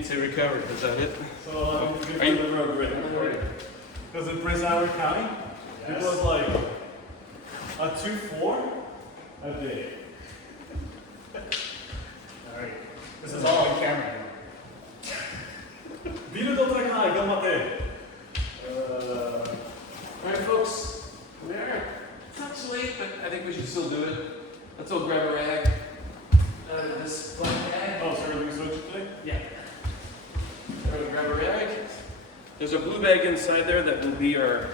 need to recover. Is that it? So give me the road grid. Because in Prince Edward County, it was like a 2-4 a day. Alright. This is all on camera. Vino do Trecai, gamate. Alright, folks. There. It's not too late, but I think we should still do it. Let's all grab a rag out of this black bag. Oh, so we're going to switch it today? Yeah. Everyone grab a rag. There's a blue bag inside there that will be our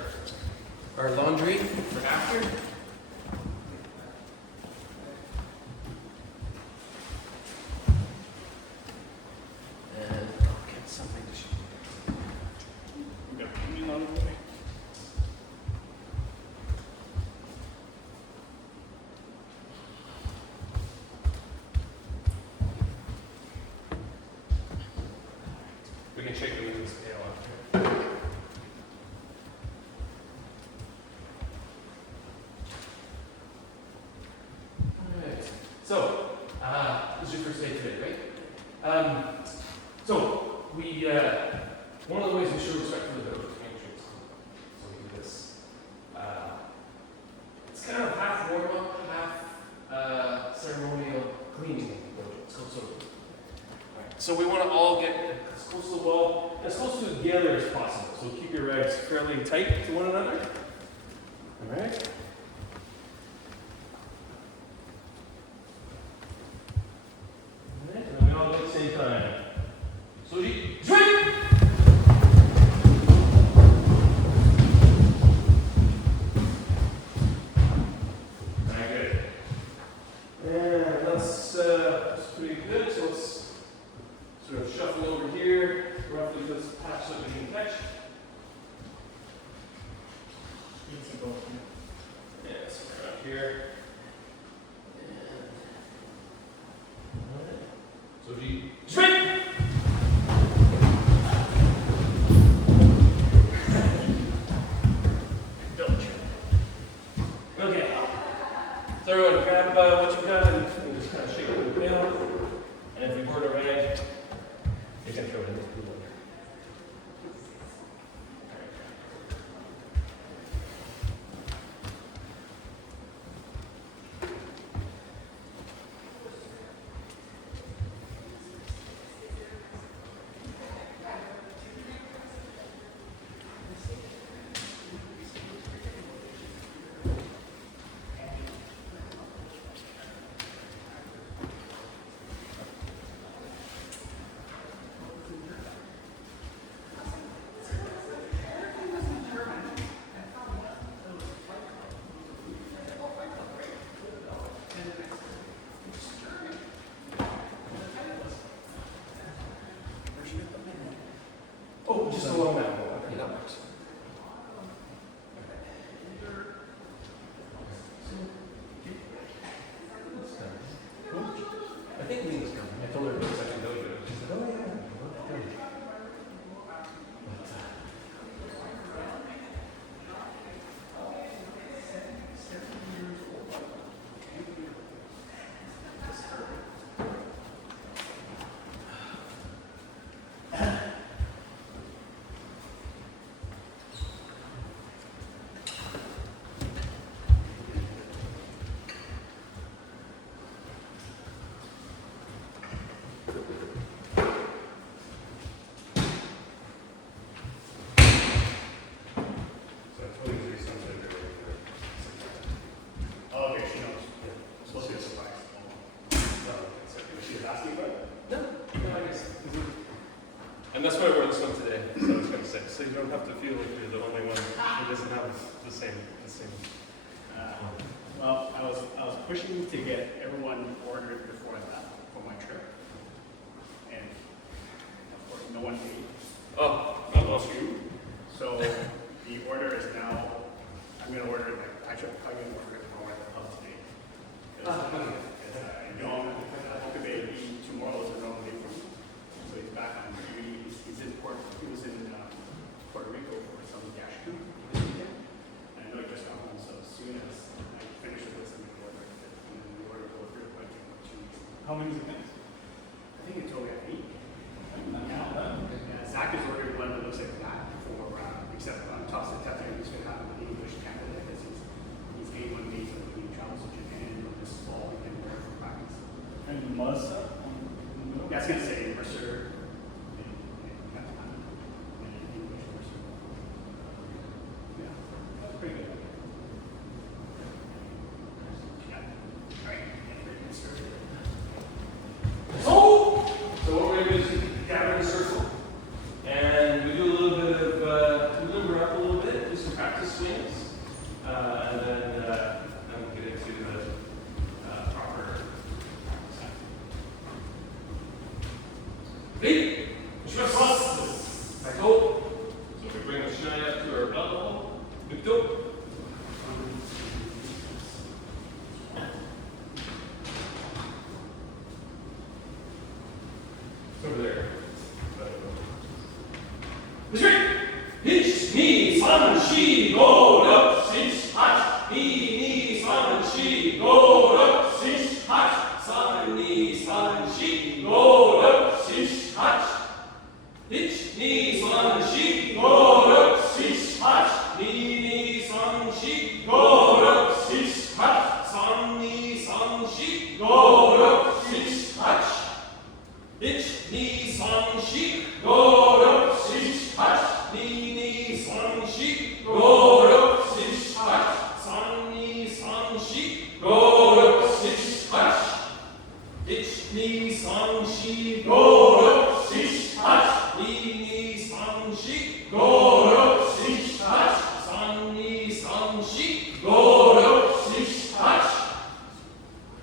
laundry for after. And I'll get something to show. Yeah, give me another way. We can shake them in this tail after. Alright. So, this is your first day today, right? So, one of the ways we show respect for the dojo is making sure it's clean. So we do this. It's kind of half warm-up, half ceremonial cleaning of the dojo. It's called soto. So we want to all get as close to the wall, as close together as possible. So keep your rags fairly tight to one another. All right. All right. And we all go at the same time. So you drink. All right, good. And that's pretty good. So let's sort of shuffle over here, roughly this patch that we can catch. Yeah, so around here. And, alright. So G, drink! Okay. So everyone grab what you got and just kind of shake it with the tail. And if we board a rag, you can throw it in this blue one. Oh, just along that wall. Okay, that works. I think Lyna's coming. I told her it looks like a dojo. She said, oh yeah. Oh, okay, she knows. Yeah. It's supposed to be a surprise. She was asking about it? No, I guess. And that's why I wore this one today, so I was going to say. So you don't have to feel like you're the only one who doesn't have the same. Well, I was pushing to get everyone ordered before that for my trip, and of course no one paid. Oh, you. So the order is now. I'm gonna order it. Actually, I'm gonna order it for the pub today. I know Hokababy tomorrow is a normal day for me, so he's back on duty. He's in Port. He was in Puerto Rico for some yashu this weekend. And I know he just got home, so as soon as I finish with this, I'm gonna order it. And then the order will go through like 2 weeks. How many is it? I think it told me 8. Now Yeah, I was gonna say Mercer and Catalan and English Mercer. Yeah, that's pretty good. Yeah. All right. Yeah, Mercer. So what we're going to do is gather in a circle, and we do a little bit of, we limber up a little bit, do some practice swings, and then we'll get into the proper stuff. Ready? Back hold. So we bring the shin up to our belt level. Lift up. Over there. Is ready. Hitch, knee, san, shi, go, up, six, hot. Knee, san, shi, go, up, six, hot. San, knee, san, shi, go, up, six, hot. Hitch, knee, san, shi, go, up, six, hot. Knee, san, shi, go, up, six, hot. San, knee, san, shi, go, up, six, hot. Hitch, knee, san, shi, go, up, six, hot. Knee, san, shi, go, up, six, hot. San, knee, san, shi, go, up, six, hot. Hitch, knee, san, shi, go, up, six, hot. Knee, san, shi, go, up, six, hot. San, knee, san, shi, go, up, six, hot.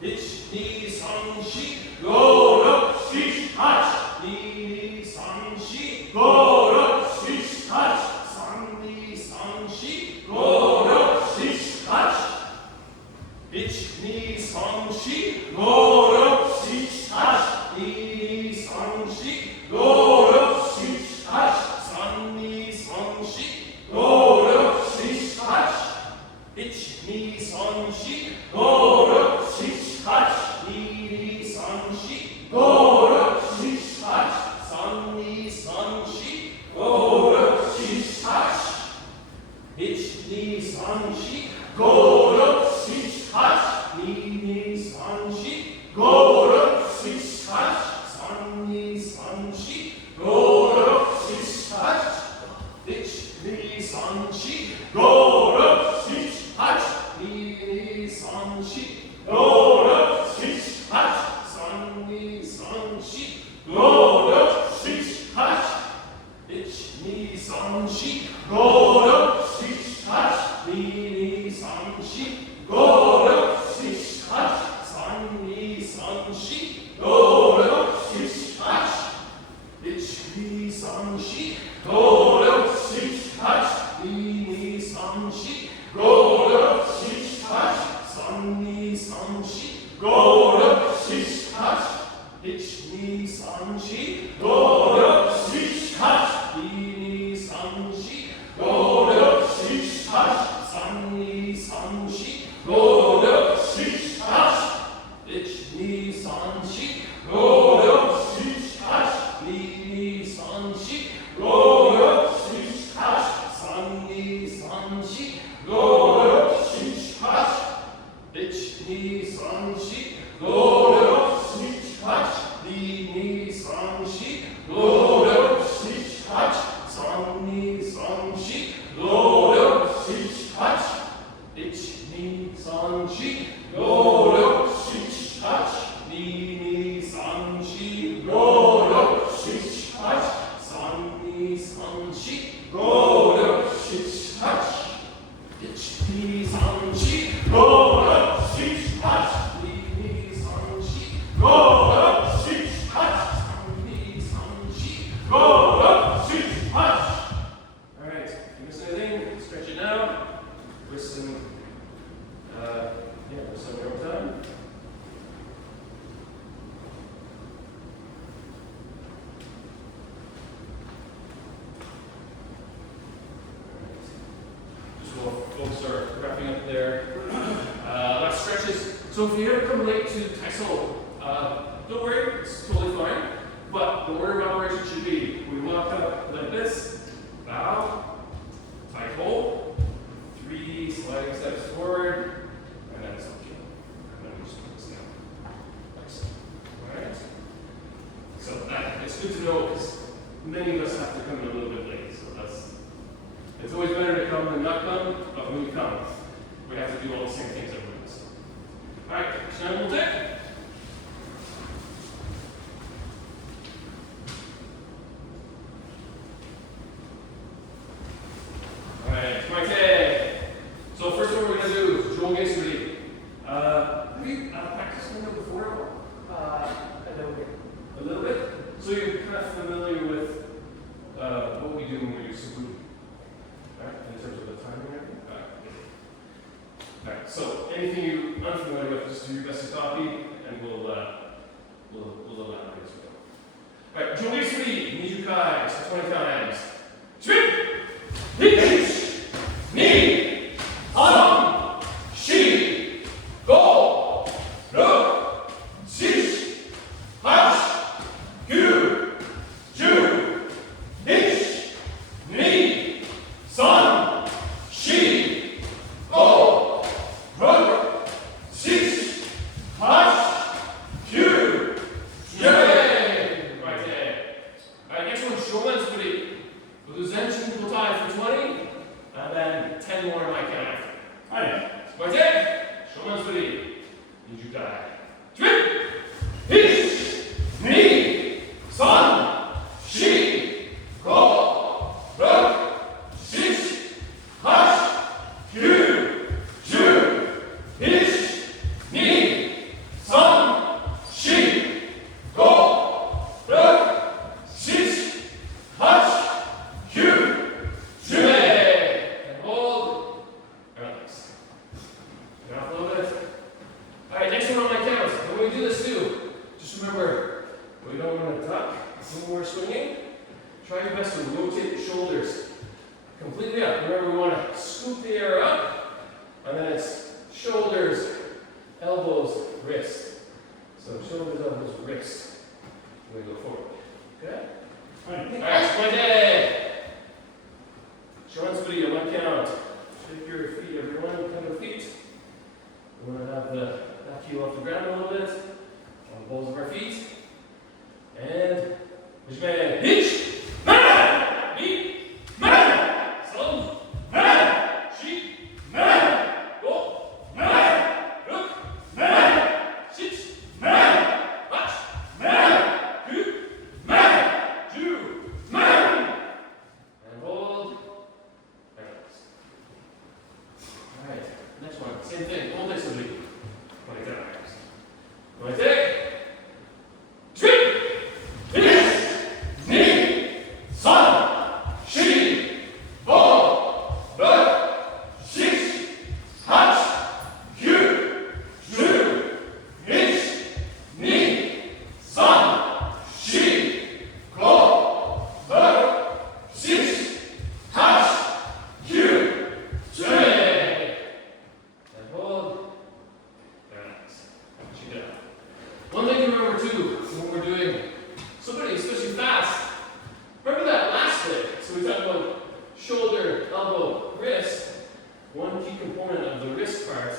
Hitch, knee, san, shi, go, up, six, hot. Knee, san, shi, go, up, six, hot. San, knee, san, shi, go, up, six, hot. Hitch, knee, san, shi, go, up, six, hot. Knee, san, shi, go, up, six, hot. San, knee, san, shi, go, up, six, hot. Hitch, knee, san, shi, go, up, six, hot. Knee, san, shi, go, up, six, hot. San, knee, san, shi, go, up, six, hot. Hitch, knee, san, shi, go, up, six, hot. Knee, san, shi, go, up, six, hot. San, knee, san, shi, go, up, six, hot. Hitch, knee, san, shi, go, up, six, hot. Knee, san, shi, go, up, six, hot. San, knee, san, shi, go, up, six, hot. Hitch, knee, san, shi, go, up, six, hot. Knee, san, shi, go, up, six, hot. San, knee, san, shi, go, up, six, hot. Hitch, knee, san, shi, go, up, six, hot. Knee, san, shi, go, up, six, hot. San, knee, san, shi, go, up, six, hot. Hitch, knee, san, shi, go, up, six, hot. Knee, san, shi, go, up, six, hot. San, knee, san, shi, go, up, six, hot. Hitch, knee, san, shi, go, up, six, hot. Knee, san, shi, go, up, six, hot. San, knee, san, shi, go, up, six, hot. Hitch, knee, san, shi, go, up, six, hot. Knee, san, shi, go, up, six, hot. San, knee, san, shi, go, up, six, hot. Hitch, knee, san, shi, go, up, six, hot. Knee, san, shi, go, up, six, hot. San, knee, san, shi, go, up, six, hot. Hitch, knee, san, shi, go, up, six, hot. Knee, san, shi, go, up, six, hot. Knee, san, shi, go, up, six, hot. All right, if you miss anything, stretch it now. Wrist and wrist on your own time. Just while folks are wrapping up their last stretches. So if you ever come late to Taisho, don't worry, it's totally fine. But the order of operation should be, we walk up like this, bow, tight hold, 3 sliding steps forward, and then something. And then we just put this down. Like so. Alright? So it's good to know because many of us have to come in a little bit late. So it's always better to come than not come, but when you come, we have to do all the same things everyone does. All right, so we'll take. Alright, Marte. So first one we're going to do is Joel gets ready. Have you practiced Lyna before? A little bit. A little bit? So you're kind of familiar with what we do when we do Subudi? Alright, in terms of the timing and everything? Alright, so anything you're unfamiliar with, just do your best to copy, and we'll elaborate as we go. Alright, Joel gets ready. Nijukai, so 20 times. Swim! Hitch, knee, on, she, go, look, shish, hash, gyu, ju, hitch, knee, son, she, go, look, shish, hash, gyu, ju. Right there. Alright, next one, Shogun's pretty. We'll do Zenshin Kotai for 20, and then 10 more in my count after. Alright. Right, Shogun's ready. Nijukai. Twin! Hish! Ni! Son! Shi! Go! Look! Shish! Hash! Gyu! Ju! Hish! Ni! Son! Shi! Go! Look! Shish! Hash! And hold. Relax. Get off a little bit. Alright, next one on my count. And when we do this too, just remember, we don't want to duck when we're swinging. Try your best to rotate the shoulders completely up. Remember, we want to scoop the air up, and then it's shoulders, elbows, wrist. So shoulders, elbows, wrist. When we go forward. Okay? Alright, splendid. Shogun's pretty on my count. Shake your feet, everyone. Kind of feet. We want to have the back heel off the ground a little bit. On the balls of our feet. And Vishman. Hitch! Man! Beat! Man! Son! Man! Sheep! Man! Go! Man! Look! Man! Sit! Man! Watch! Man! Good! Man! Two! Man! And hold. Alright, next one. Same thing. Hold this with me. 20 times. Going to take. Twin! Hish! Knee! Son! Shi! Go! Look! Shish! Hash! Gyu! Ju! Hish! Knee! Son! Shi! Go! Look! Shish! Hash! Gyu! Ju! And hold. Relax. Push it down. One thing to remember too, when we're doing somebody, especially fast, remember that last bit. So we talked about shoulder, elbow, wrist. One key component of the wrist part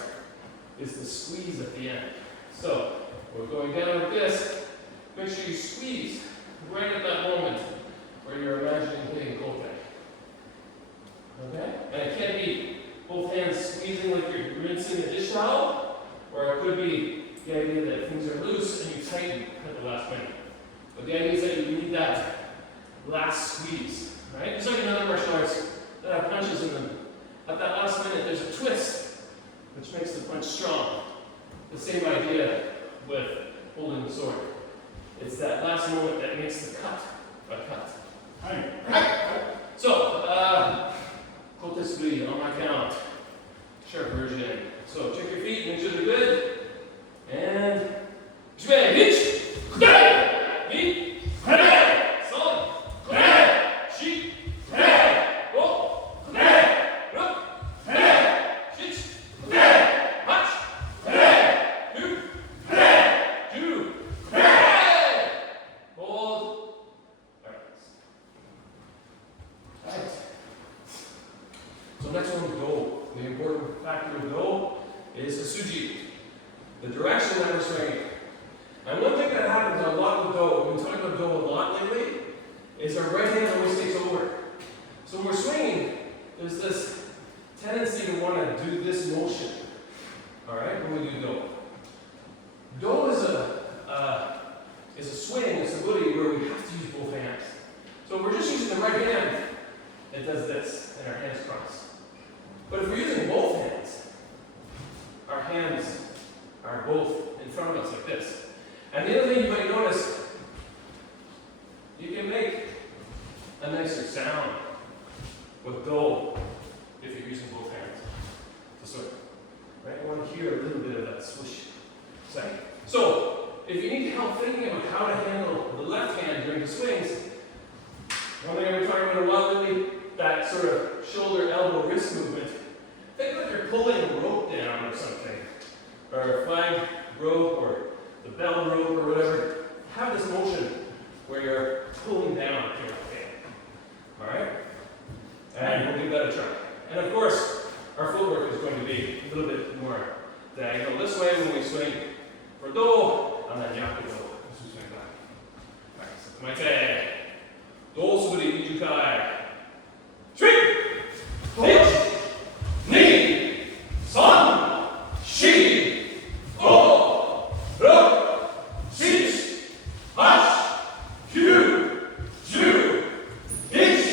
is the squeeze at the end. So we're going down like this. Make sure you squeeze right at that moment where you're imagining hitting kote. Okay? And it can't be both hands squeezing like you're rinsing a dish towel, or it could be the idea that things are loose and you tighten at the last minute. But the idea is that you need that last squeeze, right? It's like in other martial arts that have punches in them. At that last minute, there's a twist, which makes the punch strong. The same idea with holding the sword. It's that last moment that makes the cut a cut. Right? So, kote suri on my count. Sharp version. So check your feet, make sure they're good. And Jue, hitch, kudai, beat, kudai, son, kudai, sheep, kudai, go, kudai, look, kudai, shit, kudai, match, kudai, do, kudai, do, kudai, hold, alright. So next one, go. The important factor of go is the suji. right hand, it does this, and our hands cross. But if we're using both hands, our hands are both in front of us like this. And the other thing you might notice, you can make a nicer sound with do if you're using both hands. So sort of, right? I want to hear a little bit of that swish sound. So, if you need help thinking about how to handle the left hand during the swings, one thing I've been talking about a while lately, that sort of shoulder, elbow, wrist movement. Think like you're pulling a rope down or something, or a flag rope, or the bell rope, or whatever. Have this motion where you're pulling down your left hand. All right? And we'll give that a try. And of course, our footwork is going to be a little bit more diagonal this way when we swing for do, and then yaku do as we swing back. Alright, so my tag. Do suburi ijukai. Swing! Pitch! Knee! San! Shi! Go! Rook! Six! Hash! Kyu! Ju! Pitch!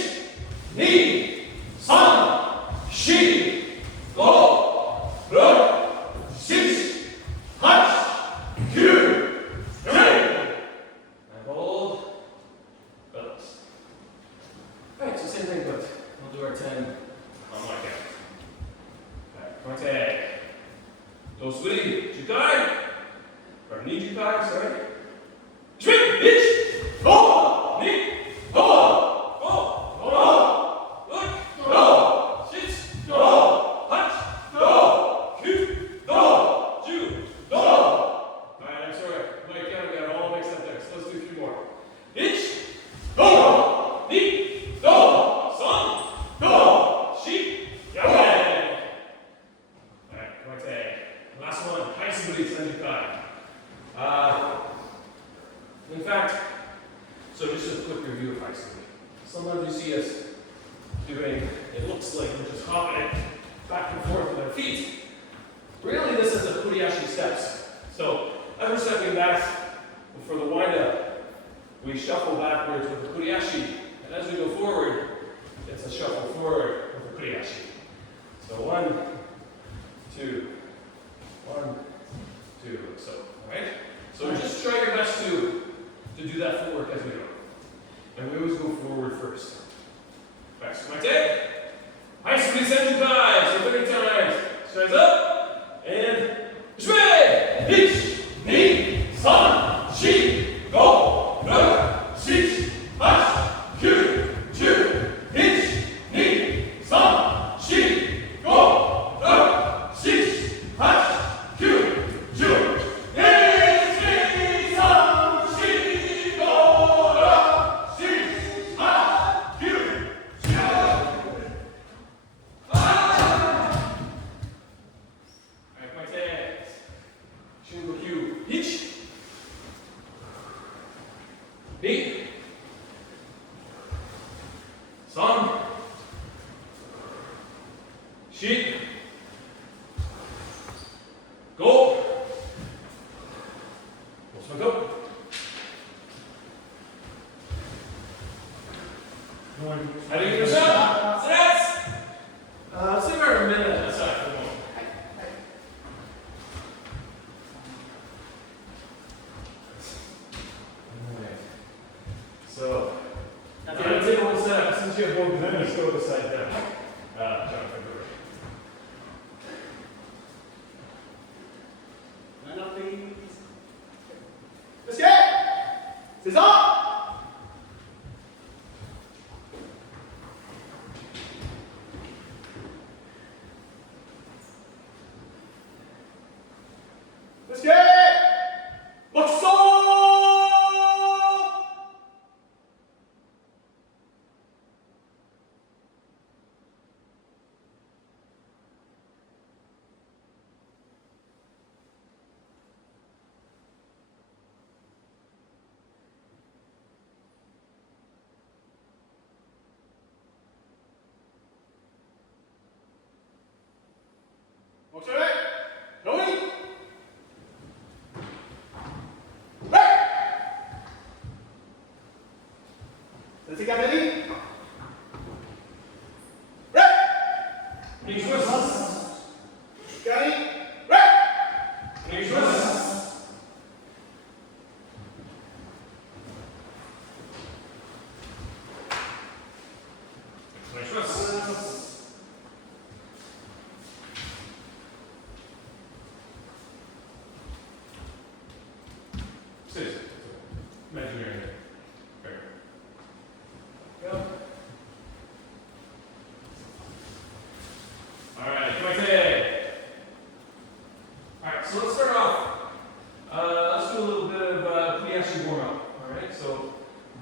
Knee! San! Shi! Go! Rook! Six! Hash! Kyu! Three! And hold. Bellows. Alright, so same thing, but we'll do our 10 on my count. Alright, Kante. Do suburi jukai. Or ni jukai, sorry. Swing! Pitch! Go! Ni! Go! Go! Go! Look! Go! Six! Go! Punch! Go! Kyu! Go! Ju! Go! Alright, I'm sorry. My count got all mixed up there, so let's do a few more. Pitch! Go! Ni! Go! San! Go! Shi! Yaku! Alright, Kante. Last one. Hai suburi senjukai. In fact, so just a quick review of hai suburi. Sometimes you see us doing, it looks like we're just hopping it back and forth with our feet. Really, this is the kuriashi steps. So, as we're stepping back for the wind-up, we shuffle backwards with the kuriashi. And as we go forward, it's a shuffle forward with the kuriashi. So 1, 2, 1, 2, so, alright? So just try your best to do that footwork as we go. And we always go forward first. Back to my take. Hai suburi senjukai. So 30 times. Strides up. And swing. Pitch. Knee. San. Shi. Go. Rook. Six. Hash. Kyu. Ju. Pitch. Knee. San. Shi. Go. Rook. Six. Hash. Kyu. Ju. Knee. San. Shi. Go. Go. How do you get yourself? Sets. Let's see for a minute aside for a moment. Alright. So, yeah, take a little step. Since you have both of them, let's go this side down. John, February. Line up, please. Let's get! C'est ça! Let's get! Boxo! Boxer! Going! Sensei got ready?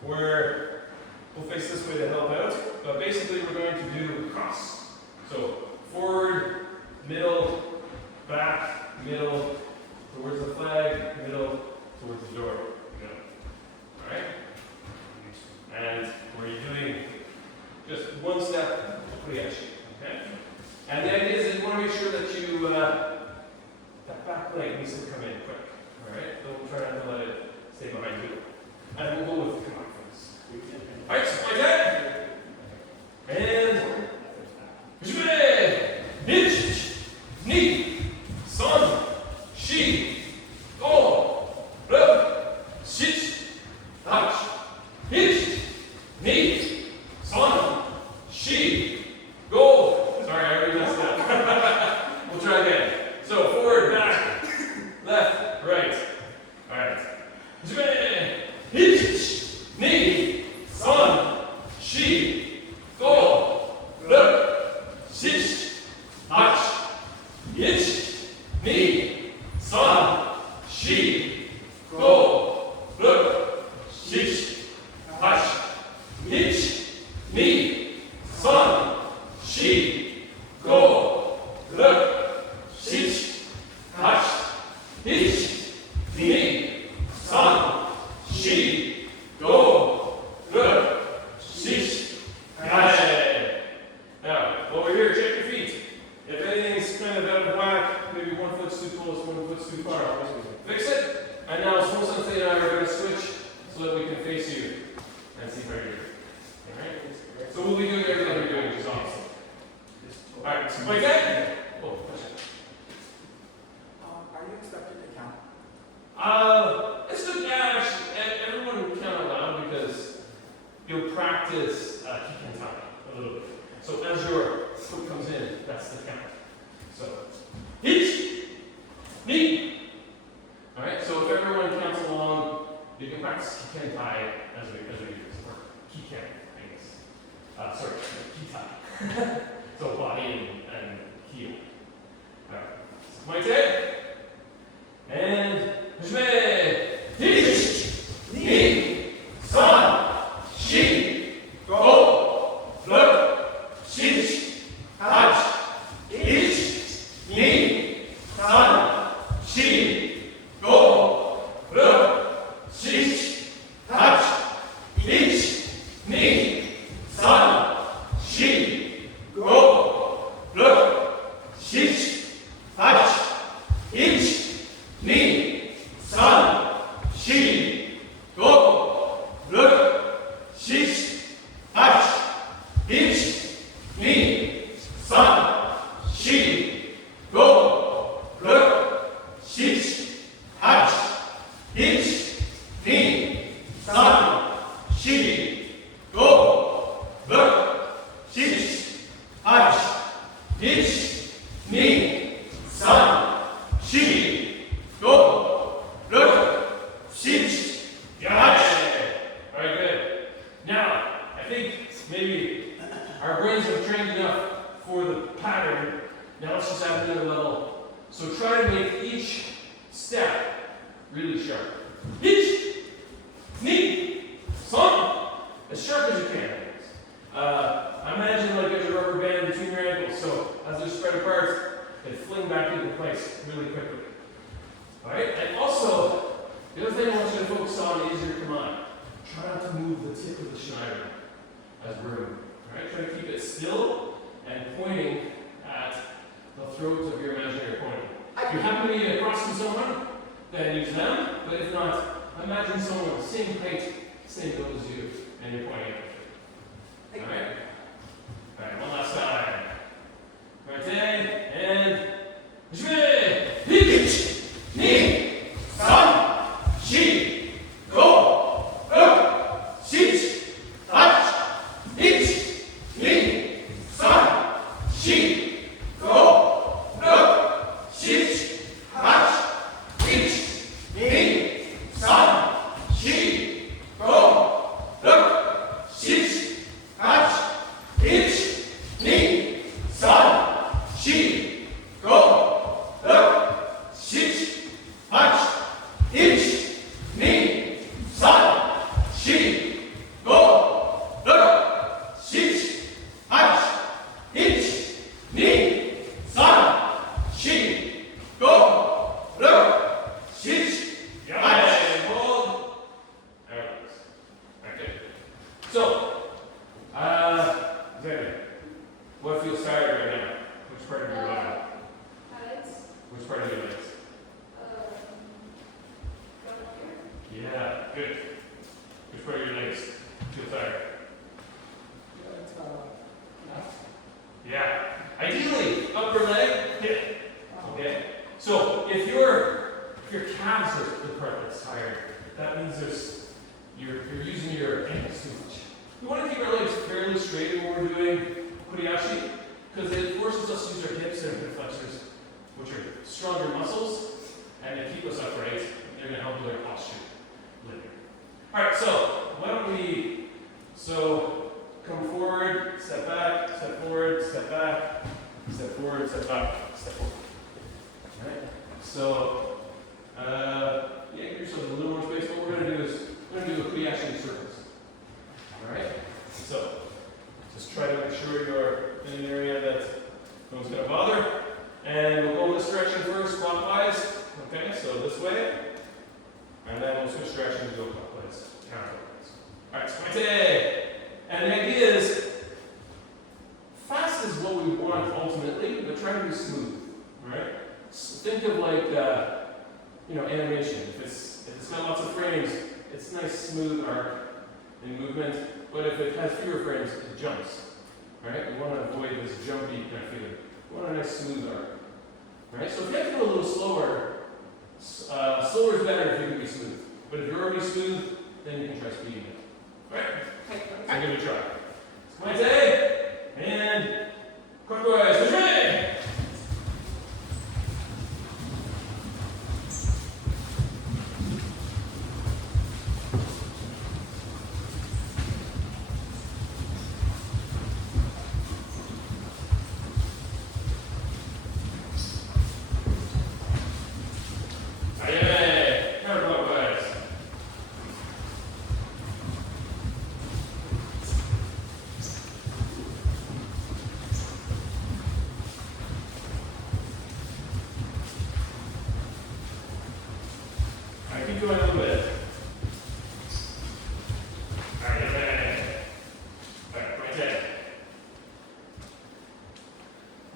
where we'll face this way to help out. But basically, we're going to do cross. So forward, middle, back, middle, towards the flag, middle, towards the door. All right? And where you're doing just one step puyashi. Okay? And the idea is that you want to make sure that you that back leg needs to come in quick. All right? Don't try not to let it stay behind you. And we'll go with the command first. All right, so like that. And Hitch, knee, son, she, go, look, sit, touch, hitch, knee, son, she, go. Sorry, I already messed up. We'll try again. So forward, back, left, right. All right. Hitch, knee, son, she, go, look, sit, touch, hitch, knee, son, she, go, look, sit, touch, hitch, knee, son, she, go, look, sit, touch, hitch, knee, son, she, go, look, sit, touch. Now, over here, check your feet. If anything's kind of out of whack, maybe one foot's too close, one foot's too far, fix it. And now, sensei and I are going to switch so that we can face you and see how you're doing. Alright? So we'll be doing everything we're doing, which is awesome. Alright, so like that. Oh, question. Are you expected to count? It's good, yeah, actually, everyone can count out loud because you'll practice kikentai a little bit. So as your foot comes in, that's the count. So, hitch, knee. Alright, so if everyone counts along, you can practice kikentai as we do this, or kiken, I guess. Sorry, kitai. So body and heel. Alright, so Maite. And hitch, knee, son, she, go, look, sit, touch, hitch, knee, son, she, go, look, sit, touch, hitch, knee, son, she, go, look, sit, touch, hitch, knee, son, she, go, look, sit, touch, hitch, knee, son, she, go, look, sit, touch, hitch, knee, son, she, go, look, sit, touch, hitch, knee, son, she, go, look, sit, touch. Alright, good. Now, I think maybe our brains have trained enough for the pattern. Now let's just add another level. So try to make each step really sharp. Hitch, knee, son, as sharp as you can. Imagine like there's a rubber band between your ankles, so as they're spread apart, they fling back into place really quickly. Alright, and also, the other thing I want you to focus on is your command. Try not to move the tip of the Schneider as we're moving. Alright, try to keep it still and pointing at the throat of your imaginary opponent. If you happen to be across from someone, then use them, but if not, imagine someone the same height, same build as you, and you're pointing at them. Alright? Alright, one last time. Right and hitch, knee, son, she, go, look, sit, touch, hitch, knee, son, she, go, look, sit, touch, hitch, knee, son, she, go, look, sit, touch, So, Xavier, what feels tired right now? Which part of your body? Legs. Which part of your legs? Down here. Yeah, good. Which part of your legs feel tired? Yeah. Ideally, upper leg, hip. Okay. So if your calves are the part that's tired, that means you're using your ankles too much. We want to keep our legs fairly straight when we're doing kuriashi, because it forces us to use our hips and hip flexors, which are stronger muscles, and they keep us upright. They're going to help with our posture later. All right. So why don't we? So come forward, step back, step forward, step back, step forward, step back, step forward. All right. So yeah, give yourself a little more space. What we're going to do is we're going to do a kuriashi in circles. All right. So just try to make sure you're in an area that no one's going to bother. And we'll go in this direction first, clockwise. Okay. So this way, and then we'll switch directions and go clockwise, counterclockwise. All right. Squinte. And the idea is, fast is what we want ultimately, but try to be smooth. All right. Think of like animation. If it's got lots of frames, it's nice smooth arc in movement. But if it has fewer frames, it jumps. Right? We want to avoid this jumpy kind of feeling. We want a nice smooth arc. Right? So if you have to go a little slower, slower is better if you can be smooth. But if you're already smooth, then you can try speeding it. Right? So give it a try. Squinte and clockwise. Ready? Keep going a little bit. All right, right there.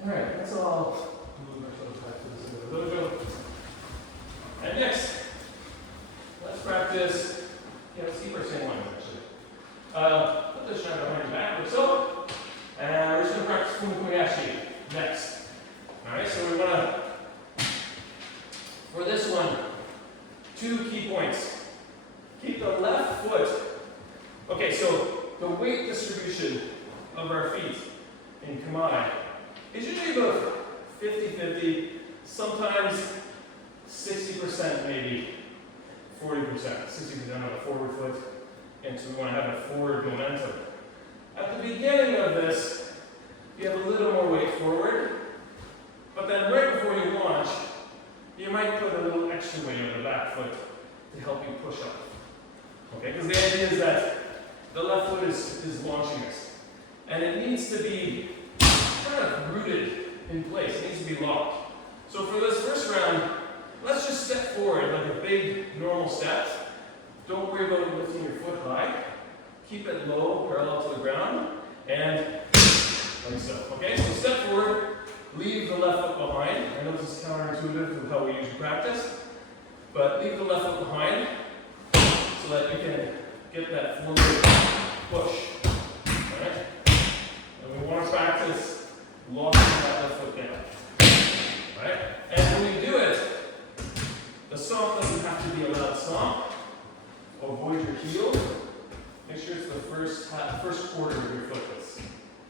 All right, that's all. Move ourselves back to this into the dojo. And next, let's practice. Yeah, let's keep our same line actually. Put this down behind your back or so. And we're just going to practice kumikoyashi next. All right, so we want to, for this one, 2 key points. Keep the left foot. Okay, so the weight distribution of our feet in kamae is usually about 50-50, sometimes 60% maybe, 40%. 60% on a forward foot, and so we want to have a forward momentum. At the beginning of this, you have a little more weight forward, but then right before you launch, you might put a little extra weight on the back foot to help you push up. Okay, because the idea is that the left foot is launching us. And it needs to be kind of rooted in place. It needs to be locked. So for this first round, let's just step forward like a big normal step. Don't worry about lifting your foot high. Keep it low, parallel to the ground, and like so. Okay, so step forward. Leave the left foot behind. I know this is counterintuitive to how we usually practice, but leave the left foot behind so that you can get that forward push. Alright? And we want to practice locking that left foot down. Alright? And when we do it, the stomp doesn't have to be a loud stomp. Avoid your heel. Make sure it's the first quarter of your foot that's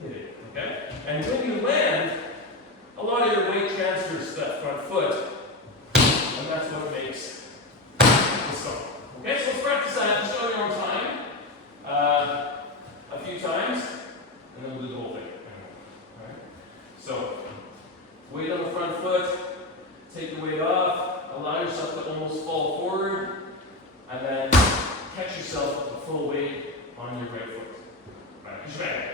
hitting. Okay? And when you land, a lot of your weight transfers to that front foot, and that's what makes the stomp. Okay, so let's practice that just on your own time, a few times, and then we'll do the whole thing. All right? So, weight on the front foot, take the weight off, allow yourself to almost fall forward, and then catch yourself with the full weight on your right foot. All right, push back.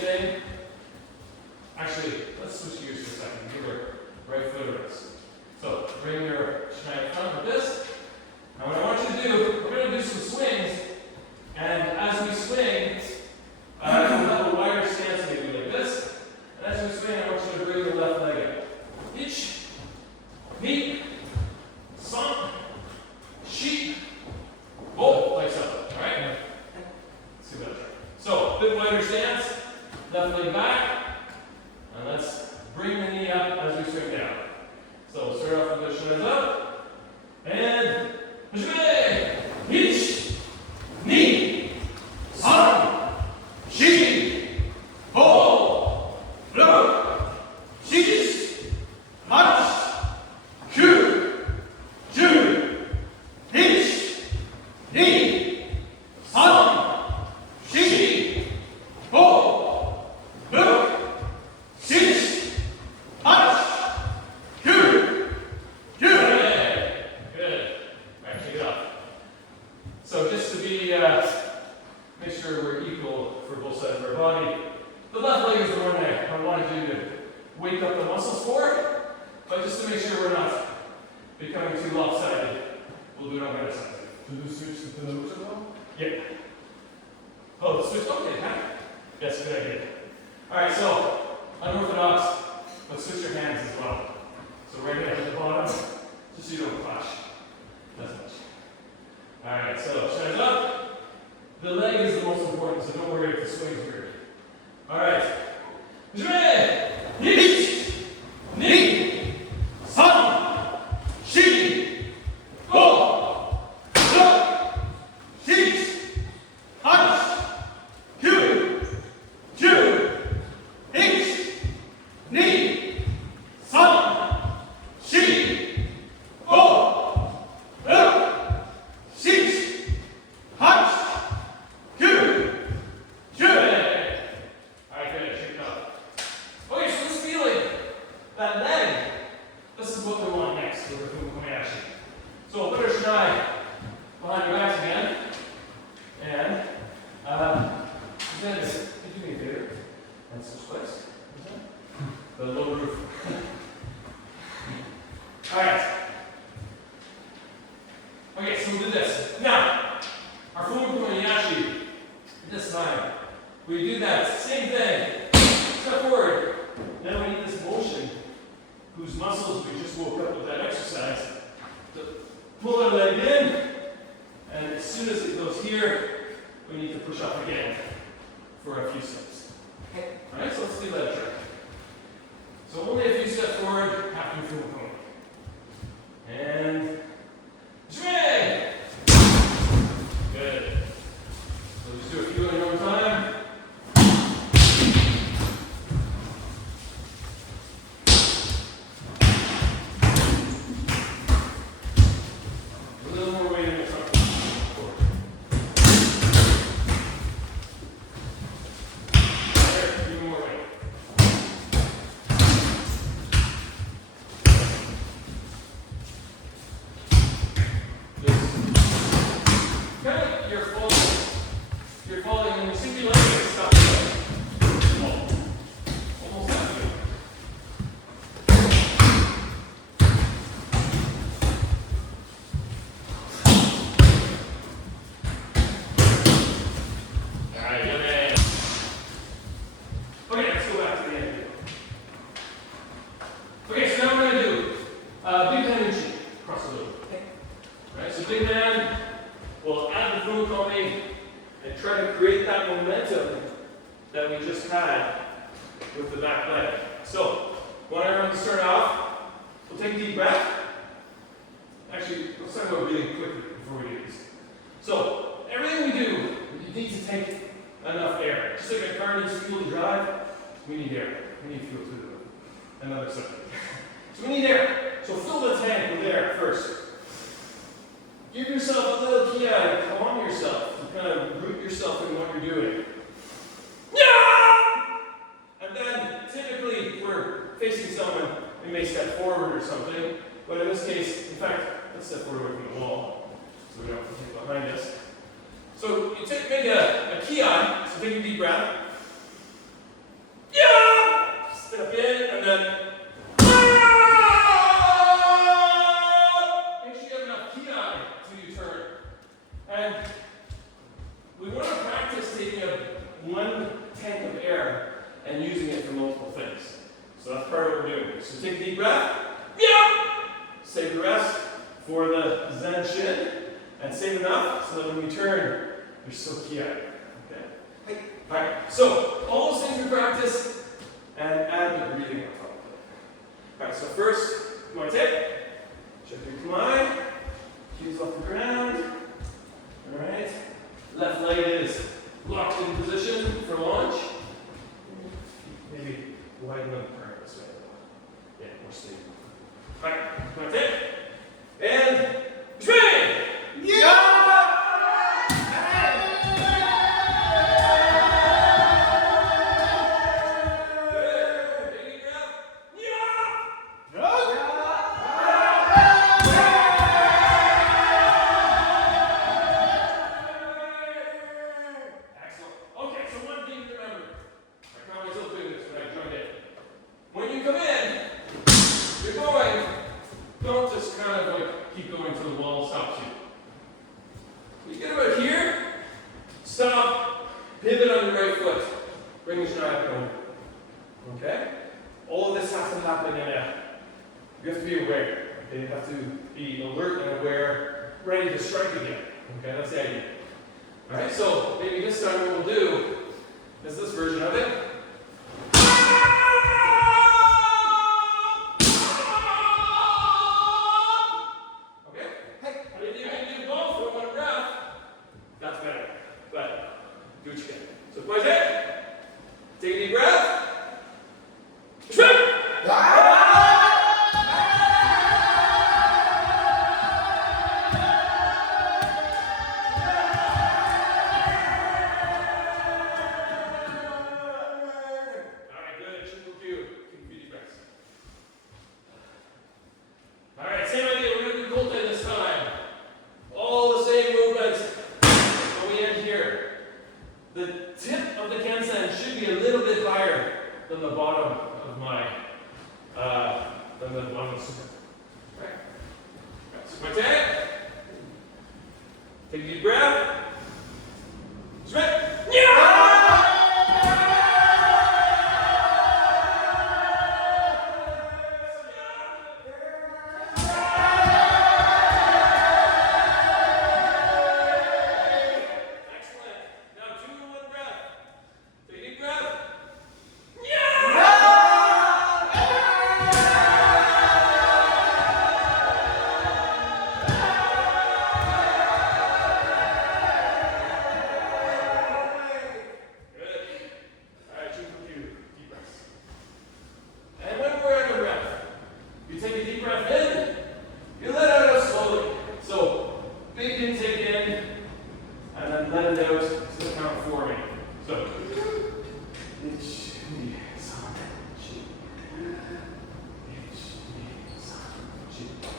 thing. Actually, let's switch gears for a second. Give your right foot a rest. So bring your strength front with this. Now what I want you to do, we're going to do some swings. And as we swing, we'll have a wider stance maybe like this. And as we swing, I want you to bring the left leg up. Ich, ni, san, shi, bo, like so. Alright? Let's do that. So, bit wider stance, left leg back. And let's bring the knee up as we swing down. So we'll start off with the shoulders up. And ich, ni, san, shi, bo, Look! Six! March! Two! Two! Hitch! Knee! Sun! She! Four! Look! Six! March! Two! Two! Good. Good. Alright, shake it off. So just to be, make sure we're equal for both sides of our body. The left leg is the one that I wanted you to wake up the muscles for, but just to make sure we're not becoming too lopsided, we'll do it on the other side. Do you switch to the looks as well? Yeah. Oh, the switch, okay, huh? Yes, good idea. Alright, so, unorthodox, but switch your hands as well. So right hand at the bottom, just so you don't clash as much. Alright, so shoulders up. The leg is the most important, so don't worry if the swing's weird. Alright. Hitch! Knee! Sun! She! Four! Look! Six! Punch! Two! Two! Hitch! Knee! Sun! She! Four! Look! Six! Punch! Two! Two! Alright, good, shake it up. Okay, so this feeling, that leg, this is what we want next with the Fukumayashi. So we'll put our shinai behind your backs again. And, then, do me a favor and switch place. The low roof. Alright. Okay, so we'll do this. Now, our Fukumayashi, this time, we do that same thing. Step forward. Then we need this motion, whose muscles we just woke up with that exercise, to pull our leg in, and as soon as it goes here, we need to push up again for a few steps. Alright, so let's do that trick. So only a few steps forward after full cone. And swing! Good. So just do a few in one time. A little more weight in the front. Forward. There, even more weight. Kind of you're falling, and you see me like it, stop. Almost halfway. Alright, good. Okay, let's go back to the end. Okay, so now we're going to do big man uchi across the middle. Right, so big man will add the fumikome and try to create that momentum that we just had with the back leg. So, want everyone to start off? We'll take a deep breath. Actually, let's talk about breathing quickly before we do this. So, everything we do, you need to take enough air. Just like a car needs fuel to drive, we need air. We need fuel to do another subject. So we need air. So fill the tank with air first. Give yourself a little key to calm yourself, to kind of root yourself in what you're doing. Yeah! And then, typically, if we're facing someone, we may step forward or something. But in this case, in fact, let's step forward away from the wall, so we don't have to take behind us. So you make a ki, so take a deep breath. and using it for multiple things. So that's part of what we're doing. So take a deep breath. Yeah. Save the rest for the Zen Shin, and save enough so that when we turn, you're still key at it. Okay? All right. So all those things we practice, and add the breathing on top of it. All right. So first, you want to take. Check your climb. Keys off the ground. All right. Left leg is locked in position for launch. Maybe widen the current this way. Yeah, more stable. All right, come on, take. And train! Yeah! Don't just kind of like keep going till the wall stops you. When you get about here, stop, pivot on your right foot, bring the stride home. Okay? All of this has to happen in you have to be aware. Okay? You have to be alert and aware, ready to strike again. Okay, that's the idea. Alright, so maybe this time what we'll do is this version of it. Do what you can. So point it. Take a deep breath. Trip! Alright, good. Triple Q. Take a few deep breaths. Alright, same idea. We're going to do Goten this time. All the same movements. So we end here. The tip of the Kensen should be a little bit higher than the bottom of my, than the bottom of the super. Right? So my tag. Take a deep breath. Straight. Yeah!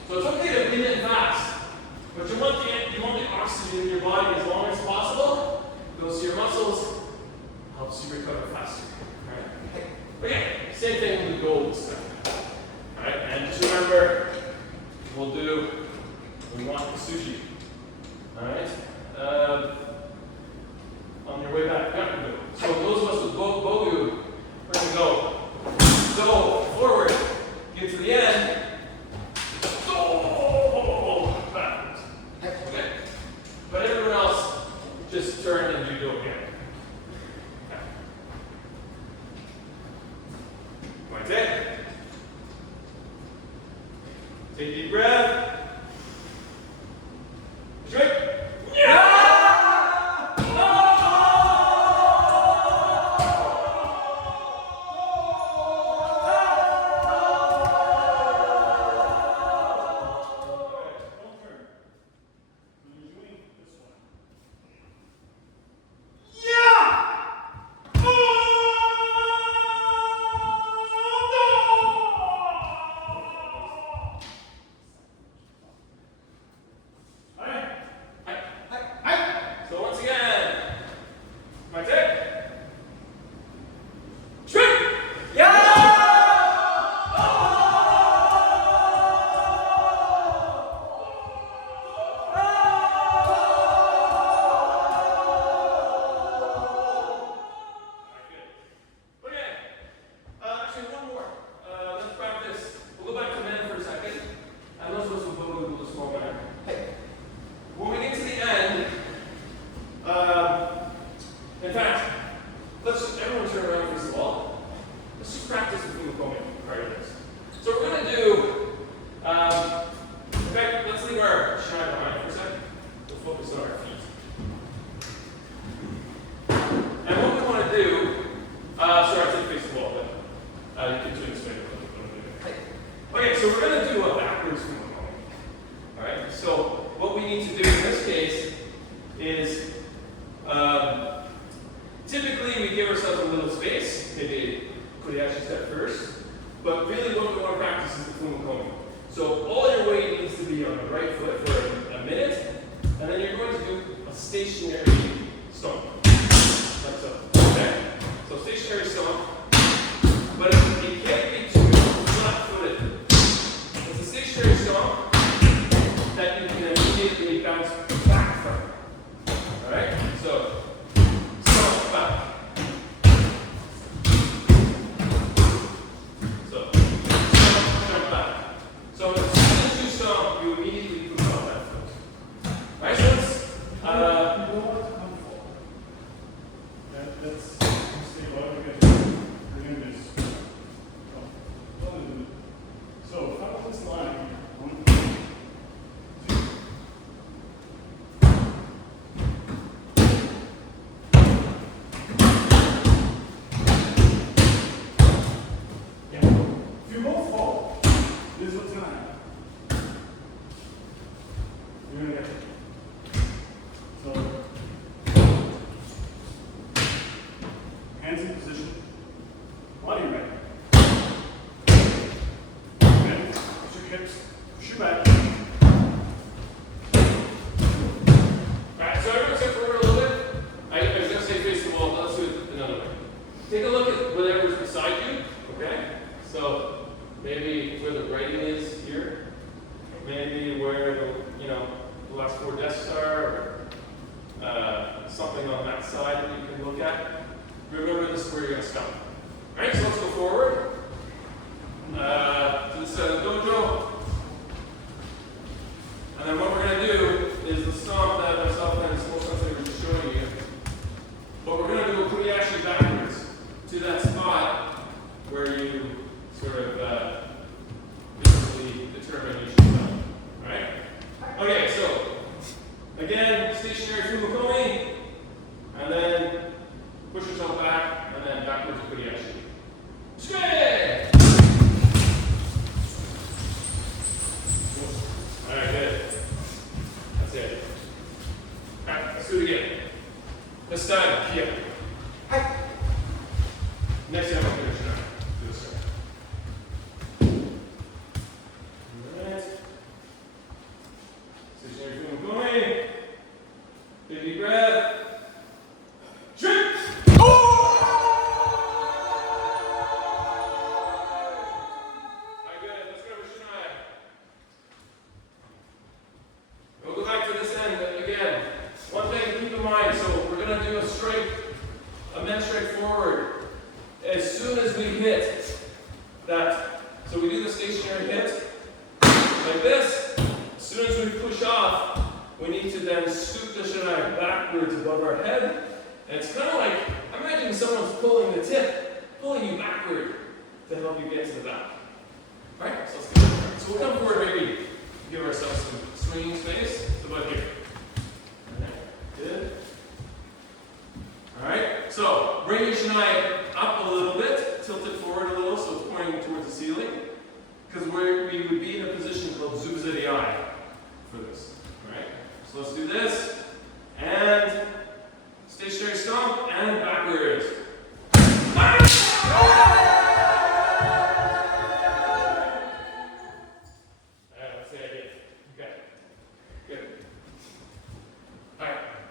So it's okay to breathe in fast, but you want the oxygen in your body as long as possible. Goes to your muscles, helps you recover faster. Alright? Okay, same thing with the gold stuff. Alright, and just remember, we want the sushi. Alright? On your way back, yeah, so those of us with Bogu, we're going to go forward, get to the end, backwards. Okay? But everyone else, just turn and you do again. Okay. Point it. Take a deep breath. Straight. Yeah! let's just practice with Fumakomi prior to this. So we're going to do, in fact, let's leave our shinai behind for a second. We'll focus on our feet. And what we want to do, sorry, I said face the wall, but you can do this way. Okay, so we're going to do a backwards Fumakomi. Alright, so what we need to do in this case is, typically we give ourselves a little space, maybe Kuriashi step first, but really what we want to practice is the Fumakomi. So all your weight needs to be on the right foot for a minute, and then you're going to do a stationary stomp. Like so. Okay? So stationary stomp, but it can't be too flat-footed. It's a stationary stomp that you can immediately bounce back from. Alright? So stomp back. So stomp, jump back. So as soon as you stomp, you immediately move off that foot. Right? So it's you don't want to come forward. That's stay low because we're doing this. So follow this line. 1, 2. Yeah. If you both fall, this is what's gonna happen. You're gonna get it. So hands in position. Body ready. Bend, push your hips, push your back. Alright, so everyone step forward a little bit. I was going to say face the wall, but let's do it another way. Take a look at whatever's beside you, okay? So maybe where the writing is here, maybe where the last 4 desks are, or something on that side that you can look at. Remember, this is where you're going to stop. Alright, so let's go forward to the side of the dojo. And then what we're going to do is the stomp that myself and School Sensei were just showing you. But we're going to do a Kuriashi backwards to that spot where you sort of basically determine you should stop. Alright? Okay, so again, stationary Fumakomi, and then push yourself back, and then backwards to Kuriashi. Straight! Alright, good. That's it. Alright, let's do it again. This time, here. Next time, I'm going to try. Do this one. Alright. Stationary Fumakomi. Big deep breath. Straight! We'll go back to this end again. One thing to keep in mind, so we're going to do a men straight forward. As soon as we hit that, so we do the stationary hit, like this. As soon as we push off, we need to then scoop the shinai backwards above our head. And it's kind of like, imagine someone's pulling the tip, pulling you backward to help you get to the back. Alright, so let's go. So we'll come forward, maybe give ourselves some swinging space. So about here. Good. Alright, so bring your shinai up a little bit, tilt it forward a little so it's pointing towards the ceiling. Because we would be in a position called Zuzuriai for this. Alright, so let's do this. And stationary stomp and backwards.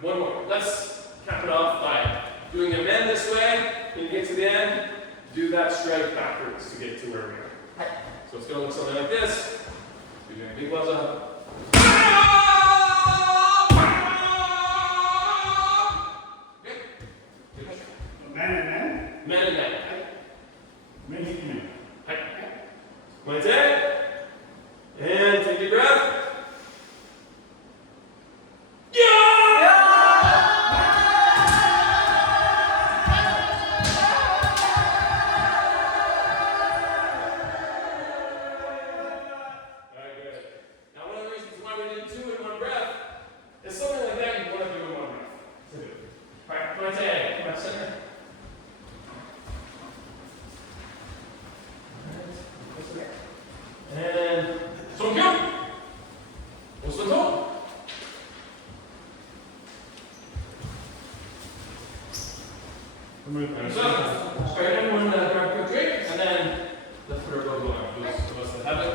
One more. Let's cap it off by doing a bend this way. When you get to the end, do that strike backwards to get to where we are. So it's going to look something like this. You're doing big gloves up. Man and man? Man and man. Man and man. One take. And take a breath. All right, everyone grab a quick drink, and then let's put our Dojo on. Those of us that have it.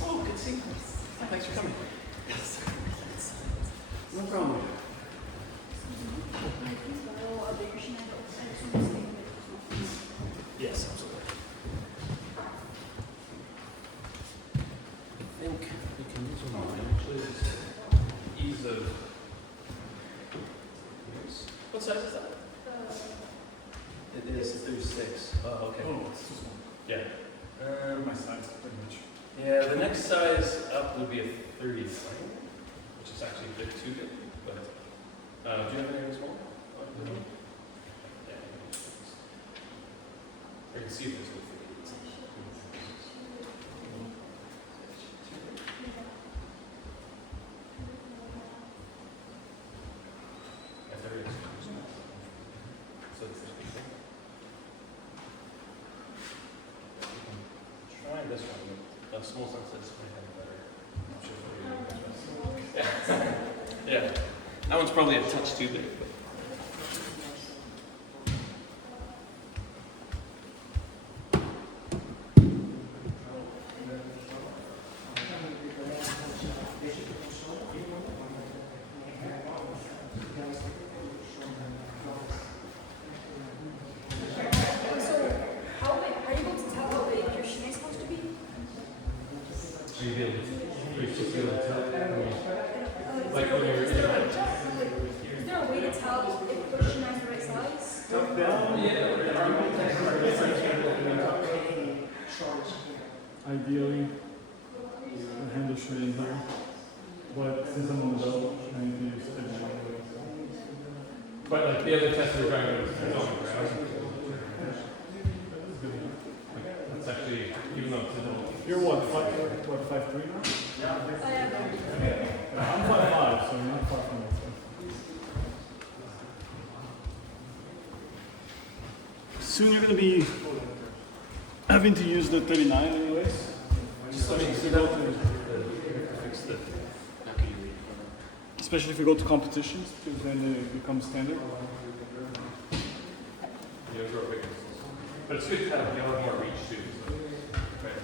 Oh, good seeing you. Thanks for coming. No problem. Yes, absolutely. I think we can use one more. Actually, just ease of. What size is that? It is 36. Oh, okay. Oh, it's this one. Yeah. My size, pretty much. Yeah, the next size up would be a 30, which is actually a bit too big. But do you have anything small? Yeah. I can see if there's a 30. Yeah, 30 is too small. So it's this big thing. Try this one. The small sunsets might have a better. I'm sure for you. Yeah. That one's probably a touch too big. But. Ideally, the handle should be in here, but since I'm on the belt, I need to use it. But like the other test we're trying to do is on the ground. That's actually, even though it's a little. You're what, 5'3" now? I'm 5'5", so you're not far from it. Soon you're going to be having to use the 39 anyways. Just let me sit out and fix the. Especially if you go to competitions, because then it becomes standard. Yeah, grow big. But it's good to have a lot more reach too. So. Right.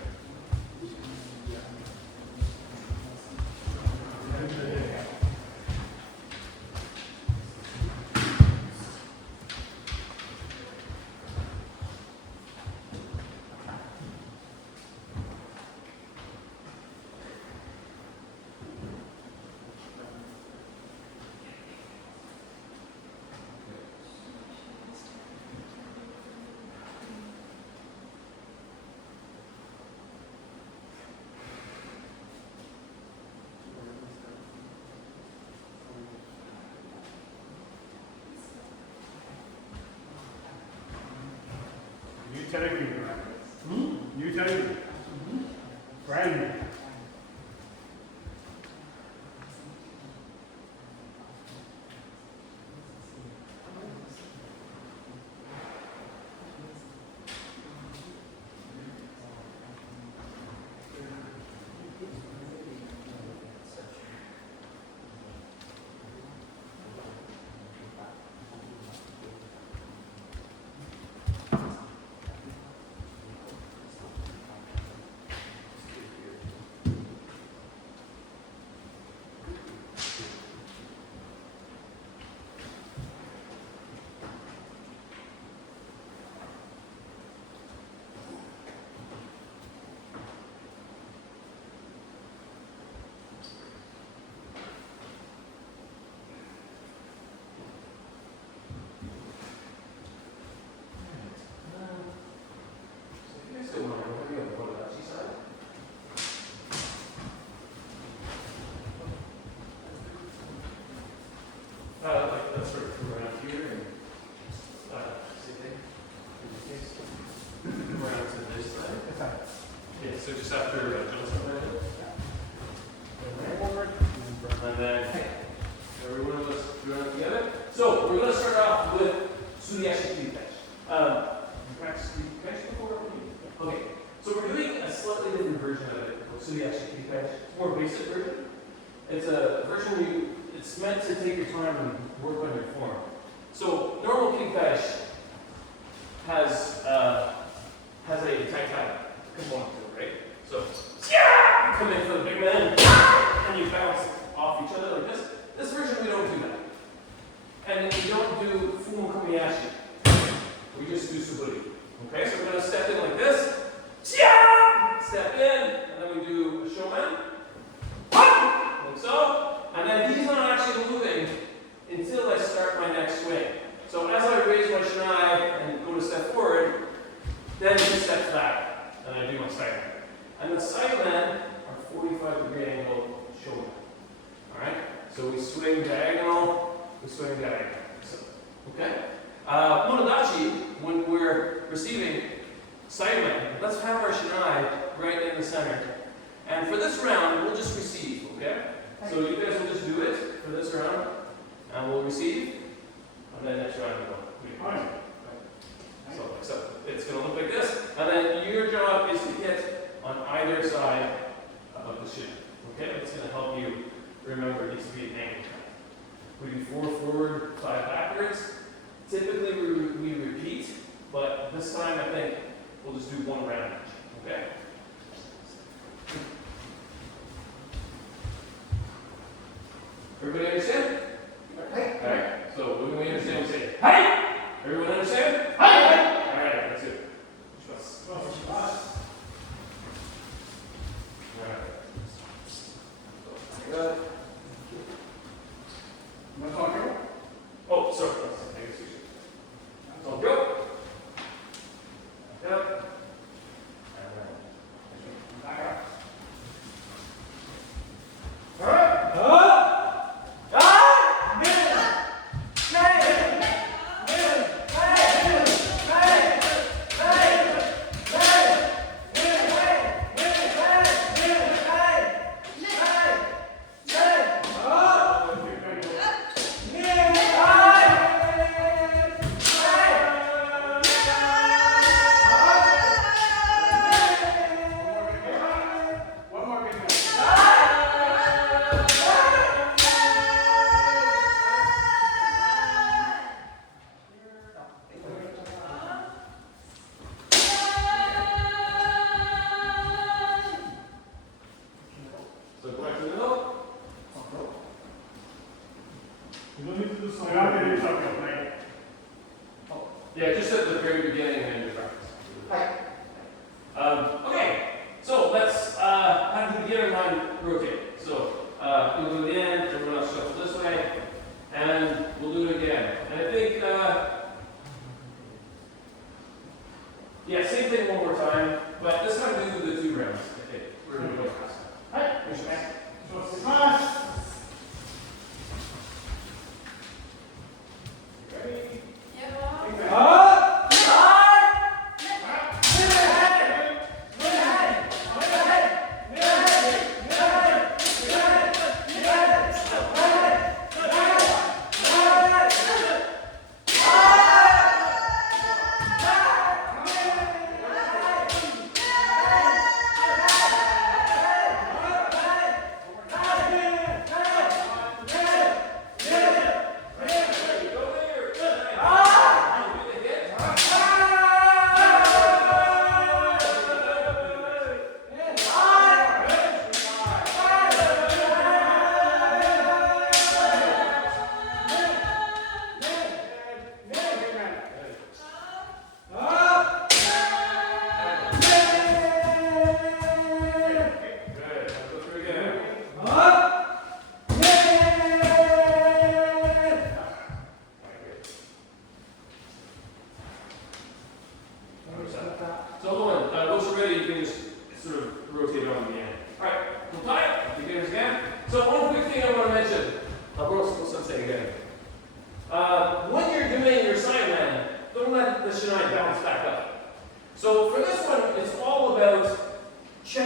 New territory. New territory. Brand new. so just after Johnson. And then every one of us doing it together. So we're going to start off with Sudiashi Kikash. Practice Kikash before? Okay. So we're doing a slightly different version of it. Sudiashi Kikash. It's a more basic version. It's a version it's meant to take your time and work on your form. So normal Kikash has a tight component to it, right? So you come in for the big man and you bounce off each other like this. This version we don't do that. And we don't do Fumo Komiyashi. We just do Suburi. Okay, so we're going to step in like this. Step in, and then we do a showman. Like so. And then he's not actually moving until I start my next swing. So as I raise my shinai and go to step forward, then he steps back, and I do my side man. And the side men are 45-degree angle showman. Alright? So we swing diagonal, So, okay? Monodachi, when we're receiving sideline, let's have our shinai right in the center. And for this round, we'll just receive, okay? So you guys will just do it for this round, and we'll receive, and then next round we'll go. So it's going to look like this, and then your job is to hit on either side of the shin. Okay, it's going to help you remember it needs to be an angle. We do 4 forward, 5 backwards. Typically we repeat, but this time I think we'll just do 1 round each. Okay. Everybody understand? Hey. All right. So when we understand, we say, "Hey." Everyone understand? Hey. All right. That's it. Trust. All right. Good. Oh, sorry. So go. Yep. Back up. All right. Yeah, just at the very beginning and end of practice. Okay, so let's have the beginner mind rotate. So you'll do it in, everyone else shuffle this way, and we'll do it again. And I think, yeah, same thing one more time, but this time we do the 2 rounds. Okay, we're going to go fast. Ready? So Owen, once you're ready, you can just sort of rotate on the end. All right, we'll tie it. Beginners again. So one quick thing I want to mention. I'll sensei again. When you're doing your side land, don't let the shinai bounce back up. So for this one, it's all about checking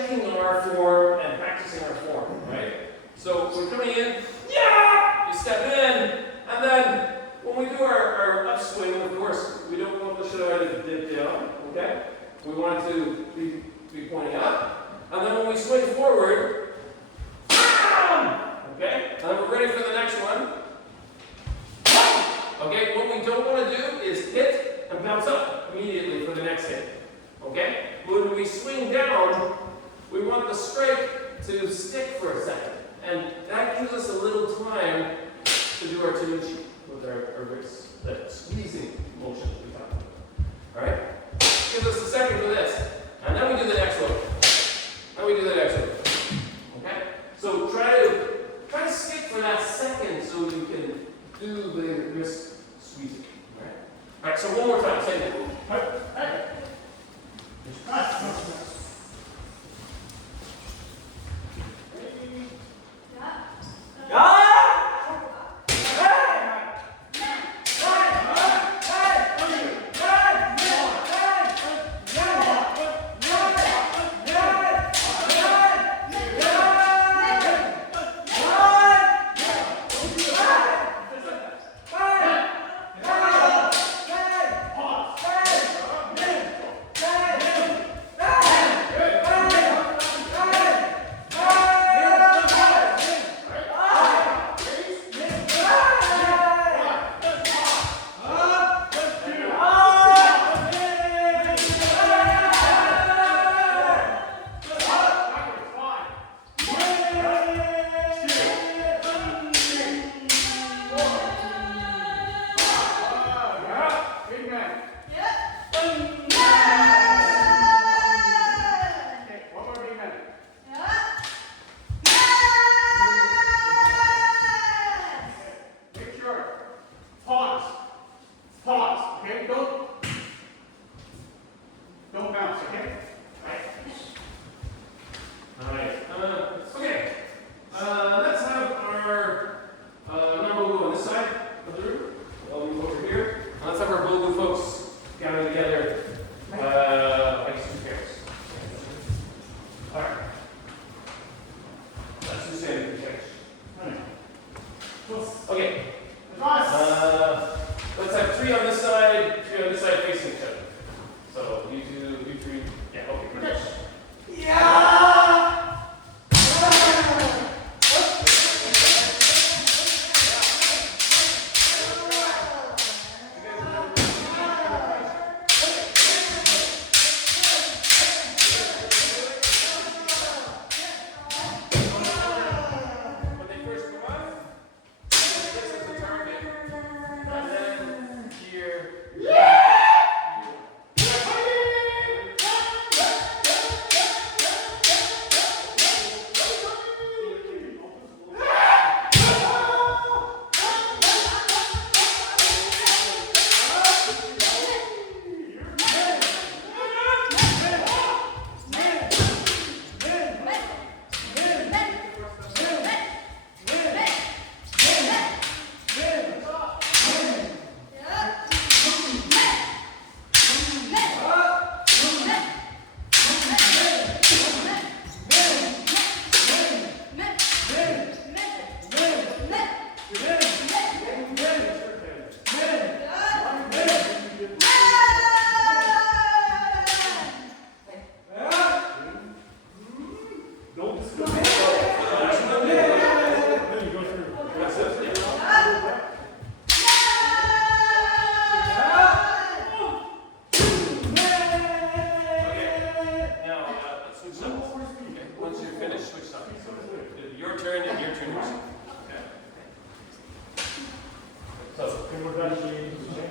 we do our upswing, of course, we don't want the shoulder to dip down, okay? We want it to be pointing up. And then when we swing forward, okay? And then we're ready for the next one. Okay, what we don't want to do is hit and bounce up immediately for the next hit. Okay? When we swing down, we want the strike to stick for a second. And that gives us a little time to do our tanuchi with our wrists. That squeezing motion that we talked about. Alright? Gives us a second for this. And then we do the next one. Then we do the next one. Okay? So try to stick for that second so you can do the wrist squeezing. Alright? Alright, so one more time. Same thing.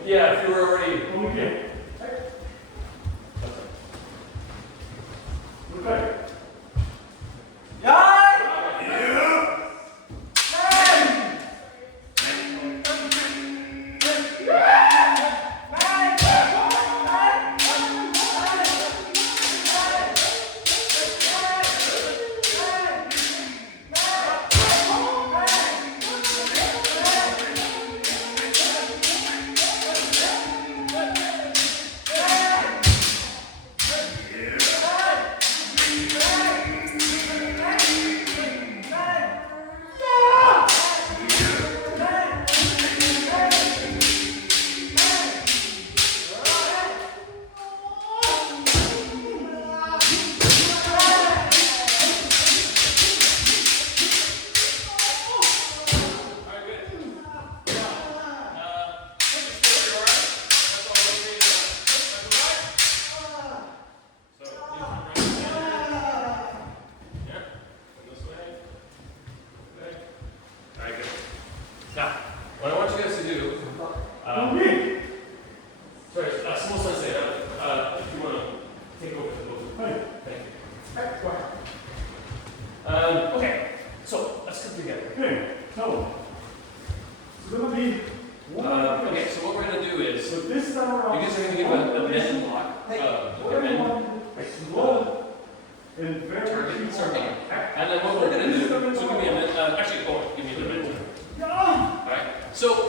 Yeah, if you were already. Okay. Okay. Okay. Sorry, small sensei, if you want to take over the Dojo. Hi. Thank you. Alright, go ahead. Okay, so let's come together. Okay. So it's gonna be one. Okay, so what we're going to do is, So this time around. you guys are going to give a bend block. What I want is slow and very Target, simple. target. And then what we're going to do, so give me a minute, actually, give me the minute. Alright, so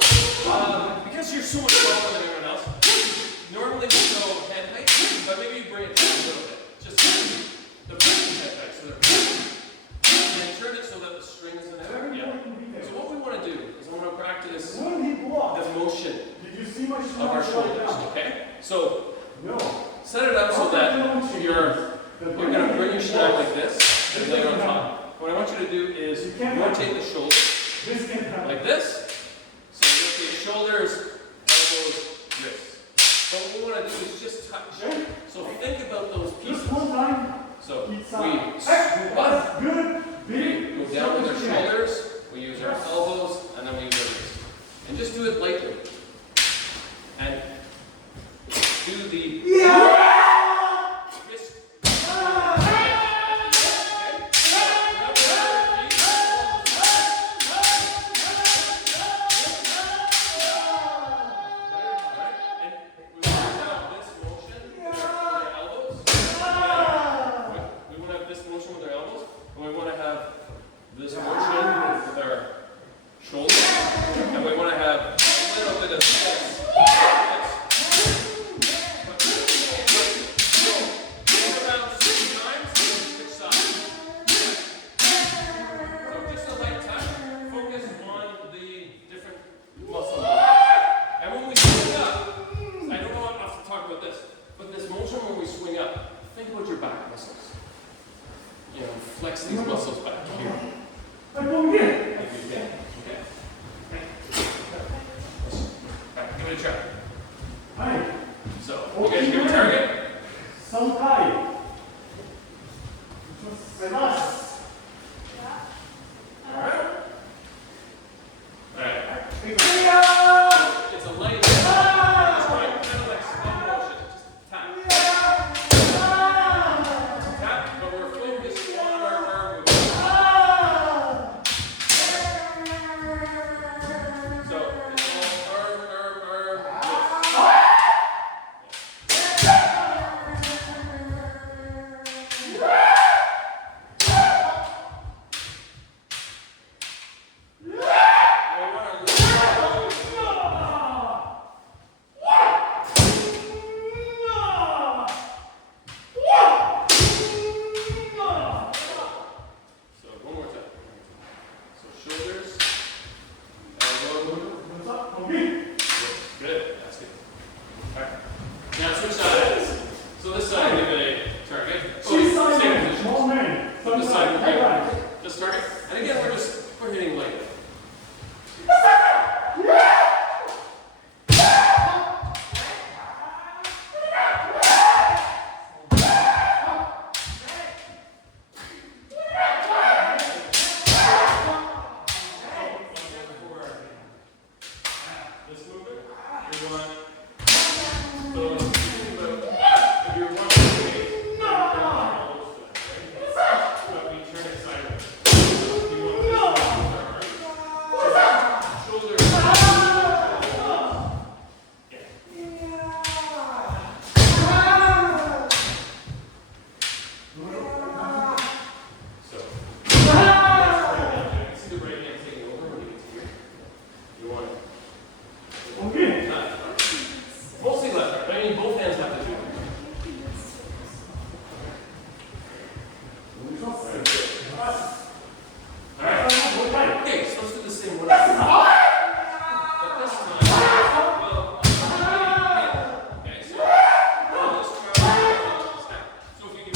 because you're so much smaller than everyone else, normally we go head height, but maybe you bring it down a little bit. Just the person head height, so and then turn it so that the strings and everything. Yeah. So what we want to do is I want to practice When he blocked, the motion did you see my of our shoulders, okay? So No. set it up so that you're going to bring your strap like this and lay it on top. What I want you to do is rotate the shoulders This can happen. like this. So rotate shoulders, elbows, wrists. So what we want to do is just touch. So think about those pieces. Just one time. So Each we side. squat, Good. we Big. go down with our shoulders, we use our elbows, and then we use our wrists. And just do it lightly. And do the wrist. This motion with our shoulders, and we want to have a little bit of this. Around 6 times, switch sides. So just a light touch, focus on the different muscles. And when we swing up, I don't know enough to talk about this, but this motion when we swing up, think about your back muscles. You know, flex these muscles back here. I come again. Like you can. Okay. Alright, give it a try. Hi. So, you guys give a target? Some time. Relax. Alright. Alright. Yeah. It's a light. Just try kind of like slow motion. Just tap. Tap, but we're focused on our arm movement. So, it's all arm, twist. So one more time. So shoulders, elbow, What's up? Okay. good. That's good. All right. Now switch sides. So this side give it a target. She's Same side. position. Small man. Flip this side. Hey, guys. Just target. And again, we're hitting lightly. This movement, we want. So think about if you're running away, but we turn it sideways. We want this with our arms. Shoulders. So, see the right hand taking over when you get to here. You want it. Okay. Mostly left. I mean, both hands have to do it. Alright. Okay, so let's do the same one. But this time, well, okay, so we'll just try step. So if you can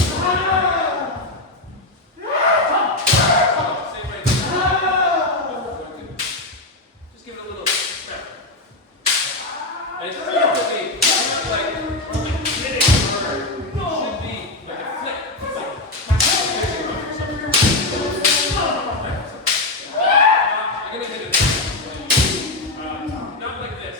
same right there. Just give it a little step. And it doesn't have to be like hitting or it should be like a flick. It's like you're gonna hit it. Not like this.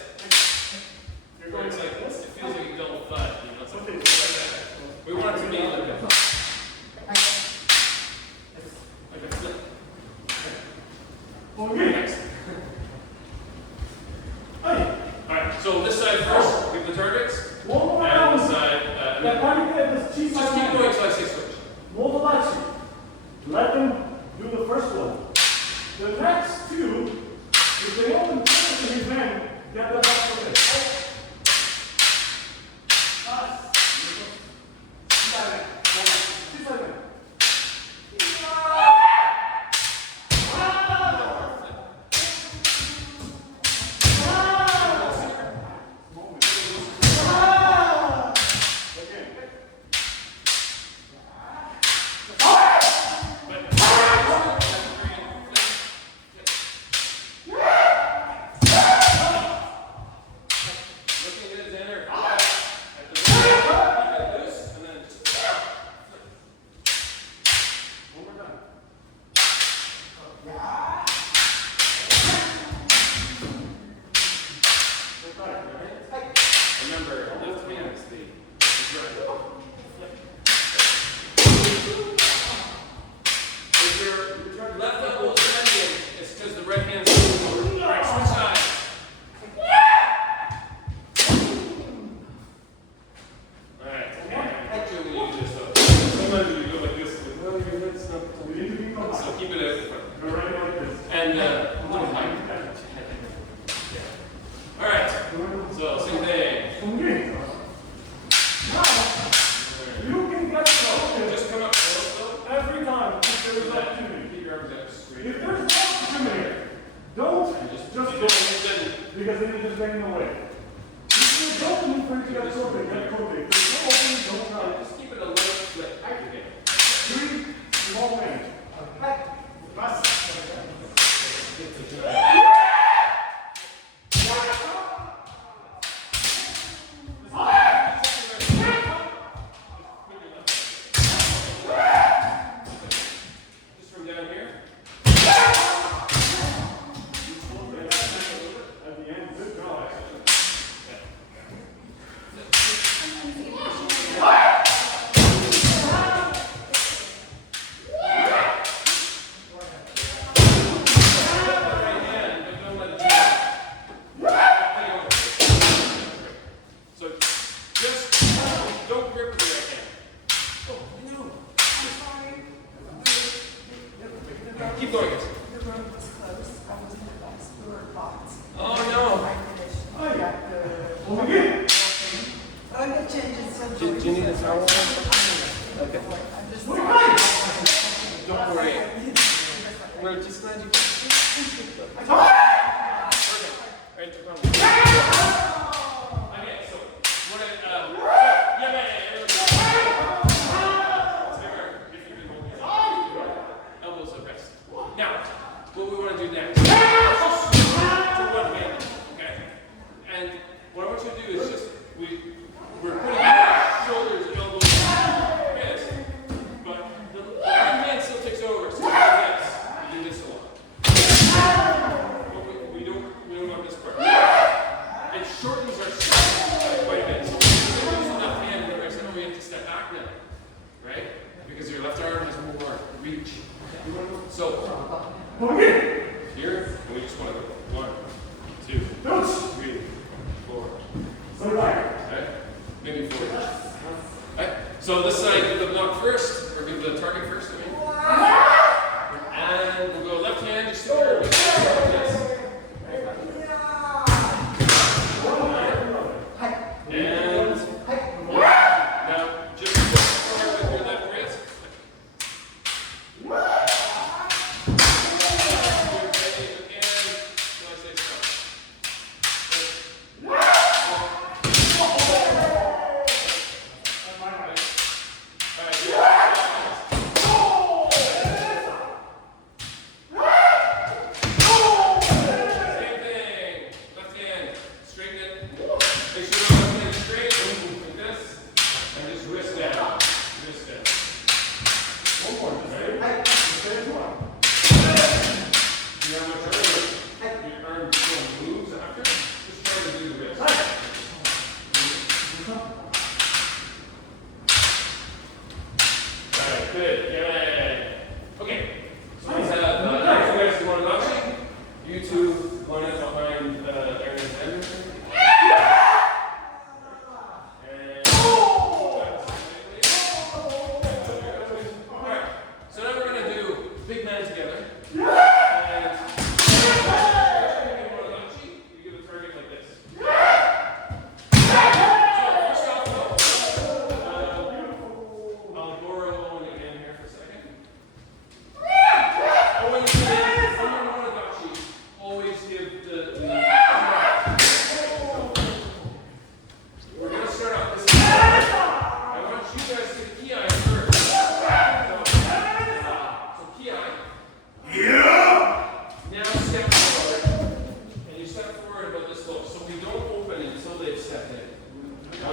So this side first, give the targets. One And this round. side, Yeah, party this cheese just keep going until I say switch. Motodachi. Let them do the first one. The next two, if they open fingers in his hand, get the back of it. Remember, left hand is the right. If your left elbow is bending, it's because the right hand's moving forward. All right, switch sides. All right. Actually, when you do this, sometimes when you go like this, well, your head's not. So keep it at the front. Go right like this. And a little height. All right. So same thing. Okay. Now, you can get the Just come up slow. every time if there is opportunity. Keep your arms out straight. If there's opportunity, don't just go, because then you're just getting away. If you don't need for you to get COVID, get COVID. If there's no opening, don't try. Just keep it a little split. Activate. 3 small men. Just from down here. At the end, good job. Right hand, but don't let it drop. So just don't grip with the right hand. Oh, no. Keep going. The room was closed. I was in the last door box. Oh no. I finished. I got the. Come again. I'm gonna change it so. Do you need a towel? Okay. I'm just. Don't worry. We're just glad you came. Perfect. Right, no problem. Okay, so what yeah. If you can hold your elbows at rest. Now, what we want to do next. To one hand, okay? And what I want you to do is just we're putting our shoulders, elbows, wrists, but the one hand still takes over. So yes, we do this a lot. But we don't want this part. It shortens our step quite a bit. So we use the left hand and the right hand, we have to step back now, right? Because your left arm has more reach. So Come again. here, and we just want to go 1, 2, 3, 4. So right. Okay? Maybe 4. Okay? So this side, give the block first, or give the target first, I mean. And we'll go left hand, just secure. Yes. And now just start with your left wrist.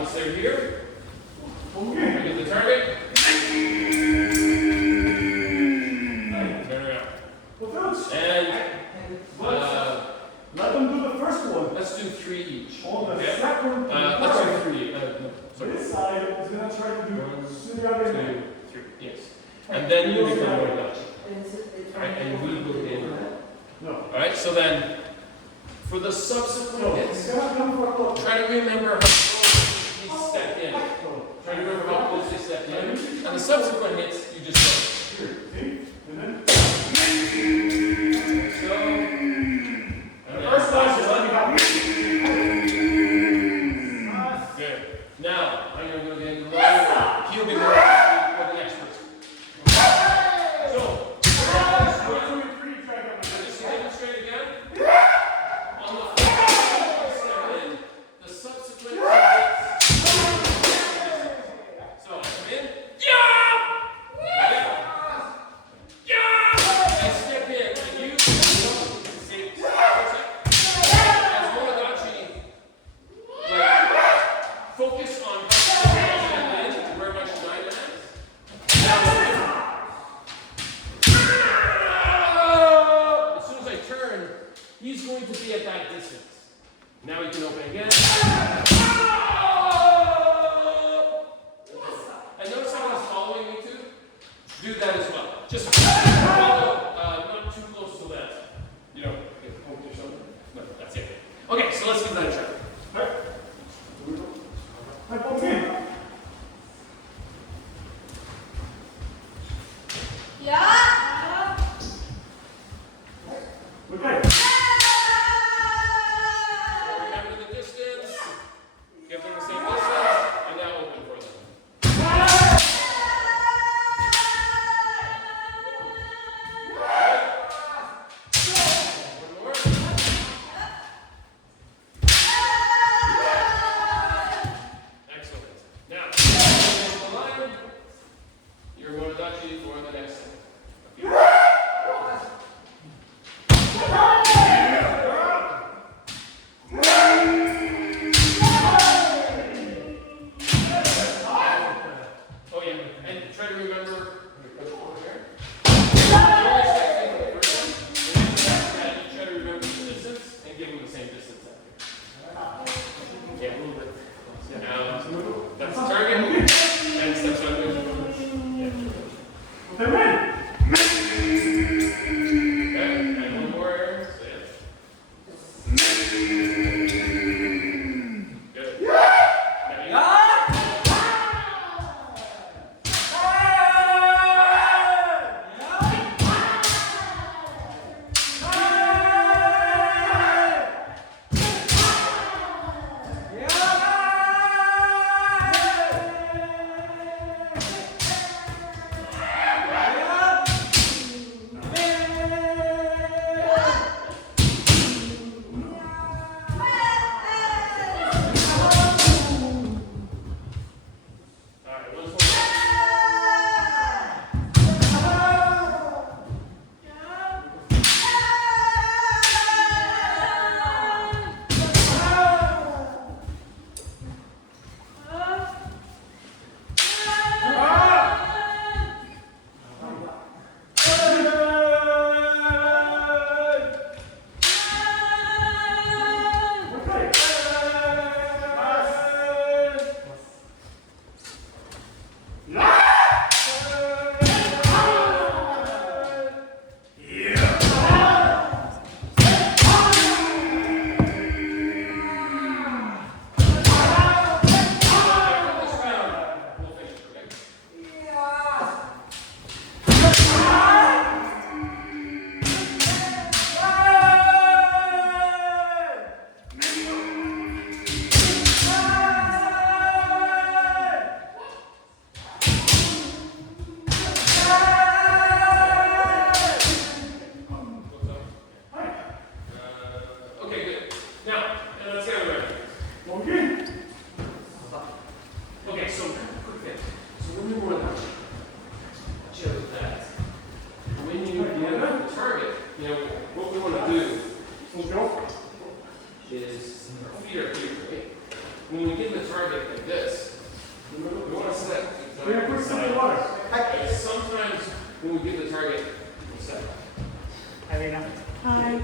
once they're here, Okay. look at the target. Turn around. Well, Coach, And let them do the first one. let's do 3 each. On the Okay? second, Let's do 3. No, sorry. this side is going to try to do 1, 2, 3. 3. Yes. And then you become more Dutch. Alright, and we go in. No. Alright, so then for the subsequent No, hits, it's going to come for a close. try to remember how close he stepped in. No. Try to remember how close they stepped in. And the subsequent hits, you just go. Here, see? And then, So, the first one is let me go. good. Now, I'm going to go again. He'll be more for the next person. So, just demonstrate again. On the first step in, the subsequent hits. So, I come in. Yeah! I step in, and you say, as Monodachi, like, focus on where much time it is. As soon as I turn, he's going to be at that distance. Now he can open again. And notice how he's following me too? Do that as well. Just follow, not too close to that. You know, get poked or something. No, that's it. Okay, so let's give that a try. Okay. Yeah. Okay. Remember the distance. Give them the same distance. And now open for them. One more. Excellent. Now, the line. You're going to Dachi for the next set. Okay. Oh yeah, and try to remember. Try to remember the distance and give them the same distance after. Yeah, a little bit. Now, that's the target. And steps on it. They're ready. Okay, and one more. So yeah. Good. Now you- All right, once more. This round, we'll finish, okay? Okay, good. Now, let's get it ready. Okay. Okay, so quick thing. So when we were that, when you give the target, you know, what we want to do Let's go. is our feet are here, right? when we get the target like this, we want to set Yeah, put some in the water. sometimes when we get the target, we set. Hi, Lyna. Hi,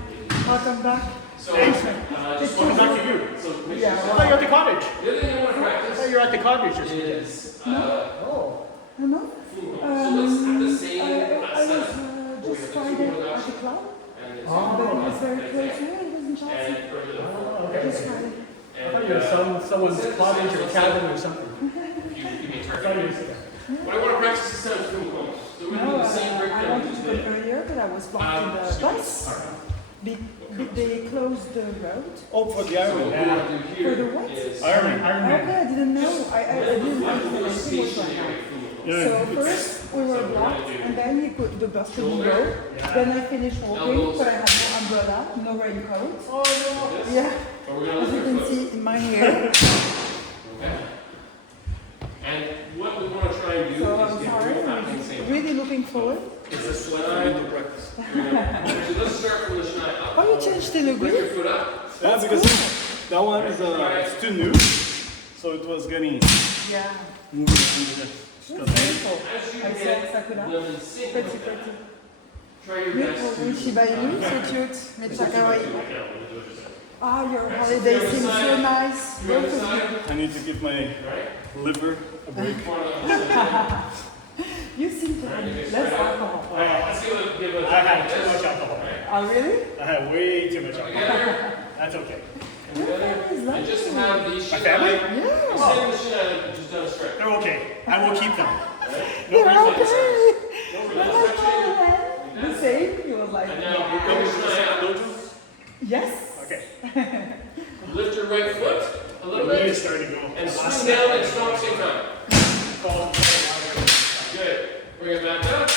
welcome back. So, just Welcome back to you. So make Yeah, I sure thought you were at the cottage. the other thing I want to I thought practice you were at the cottage just is Oh. No? so let's have the same I was setup. just Friday at the club, And it's but it was very close. Yeah, it was in Chelsea. and Just Friday. I thought you were someone's cottage or cabin or something. if you give me a I thought you target. were saying. What I want to practice this time is film clone. So we're going to do No, the same I breakdown wanted we to did go today. earlier, but I was blocked in the bus. They closed the road. Oh, for the So Iron what we Man. want to do here For the what? is Iron Okay, Man. I didn't know. I didn't know anything was right now. stationary film clone. Yeah. So first we were blocked, and then he put the bus in the road. Then I finished walking, but I had no umbrella, no raincoat. Oh, no. Yeah, Or we're going as to you look can at see in my hair. Okay. And what we want to try and do So is I'm get sorry, real fast I'm at the same time. really looking forward. Is this what I do practice? So let's start from the shnai up. Oh, you changed the Bring your look? foot up. Yeah, because that one is it's too new, so it was getting Yeah, moving into the it's beautiful. As you I get said Sakura. them in sync Pretty, like that, pretty. try your Beautiful, best to... Shiba Inu, so cute. Metsa kawaii. Like that, what the Dojo says. Ah, your holiday seems so nice. You on Both the of you. side, I need to give my right? liver a break. One on the side. You seem to have less alcohol. All right, let's give a I had too much alcohol. Oh, really? I had way too much alcohol. Together, That's okay. and Your together, family is and just lovely. have these My shinai. family? Yeah. Instead of the shinai, just done a stretch. They're okay. I will keep them. No They're refunds. okay. No When relax, I stretching. saw them, the same, he was like, And now you're going to shinai up. yes. Okay. Lift your right foot a little The knee is bit starting to go. and swing down and strong at the same time. Good. Bring it back up.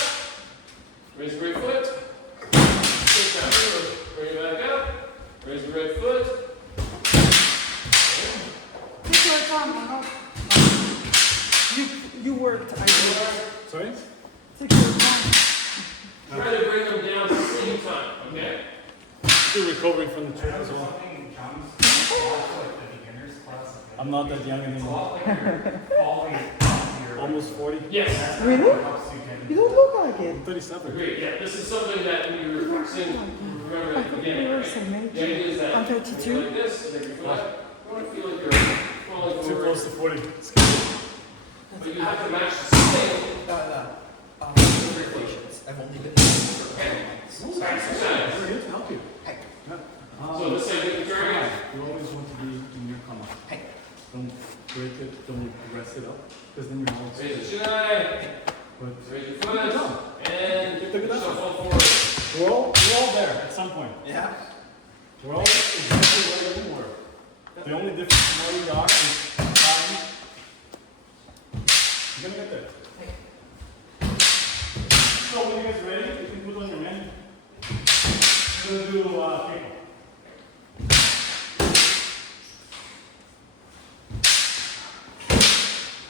Raise the right foot. Same time. Bring it back up. Raise the right foot. Take your time, Mama. You worked, I did. Sorry? Take your time. Try to bring them down at the same time, okay? Still recovering from the trip as well. I'm not that young anymore. Almost 40. Yes. Really? You don't look like it. I'm 37. Great. Yeah, this is something that we were practicing. Remember I at the thought beginning, you were right? so The idea major. is that I'm you 32. like this, and then you feel like, you want to feel like you're falling Too forward, close to 40. It's good. but you have to match the spin. Congratulations. I've only been here for Exercise. We're here to help you. Hey. So this side, get the target. You always want to be in your corner. Hey. Don't break it, don't rest it up, because then you're always. Raise the shinai. But Raise your foot. And Get the good shuffle up. forward. we're all there at some point. Yeah. We're all exactly where we were. The only difference from where we are is time. You're gonna get there. So when you guys ready, you can put on your menu. We're gonna do people.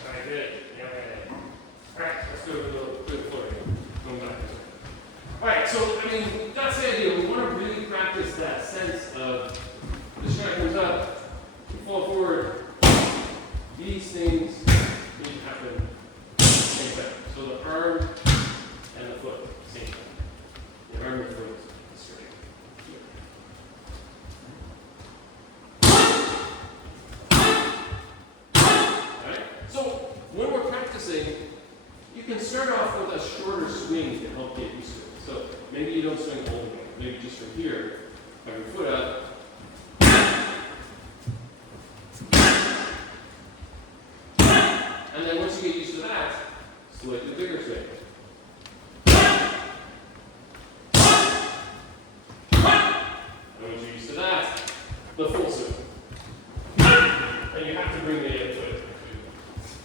Alright, good. Yeah. Alright, let's go to the floor again. Going back. Alright, so I mean, that's the idea. We want to really practice that sense of the shinai comes up, you fall forward. These things need to happen at the same time. So the arm and the foot, same time. The arm and the foot is straight. Alright? So when we're practicing, you can start off with a shorter swing to help get used to it. So maybe you don't swing all the way. Maybe just from here, have your foot up. And then once you get used to that, slightly bigger swing. And once you're used to that, the full swing. And you have to bring the other foot.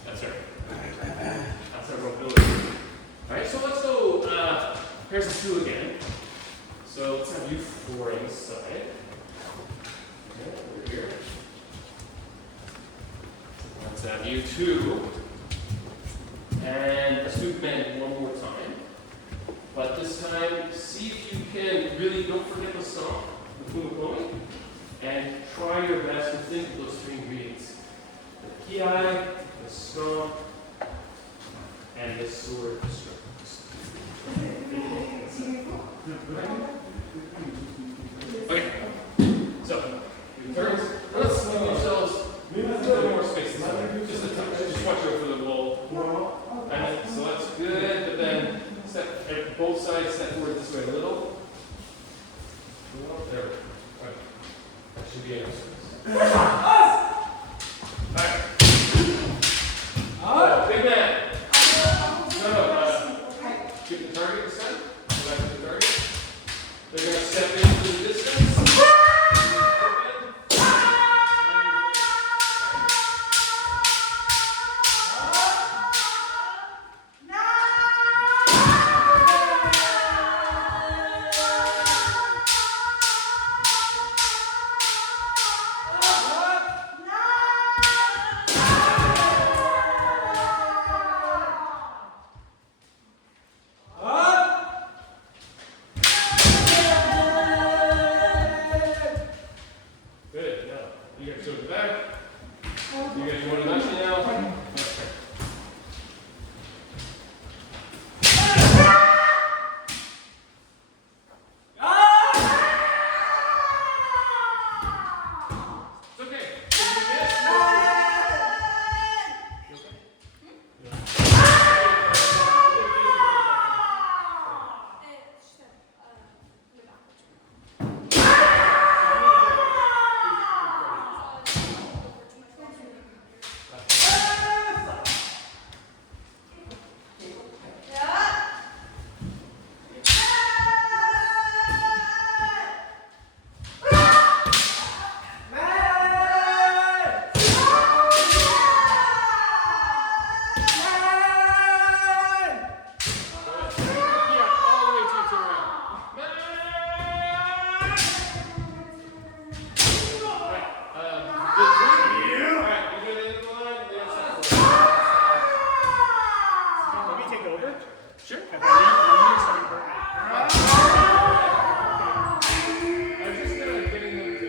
That's right. That's our mobility. Alright, so let's go pairs of two again. So let's have you four inside. Okay, over here. Let's have you two. And let's do bend one more time. But this time, see if you can really, don't forget the song, the Kuma Pony, and try your best to think of those three ingredients. Ki, the strong, and the sword strong. Okay, so you turn. Let's give yourselves a little more space this time. Just a touch. Just watch out for the wall. And so that's good, but then step both sides, step forward this way a little. There we go. Right. That should be enough space. Alright. Oh, big man. No, keep the target this time. Go back to the target. They're going to step into the distance. Good. Now, you guys go to the back. You guys want to match me now? Okay. It's okay. If you miss, Sure. And then you starting to I was just kind of getting them to.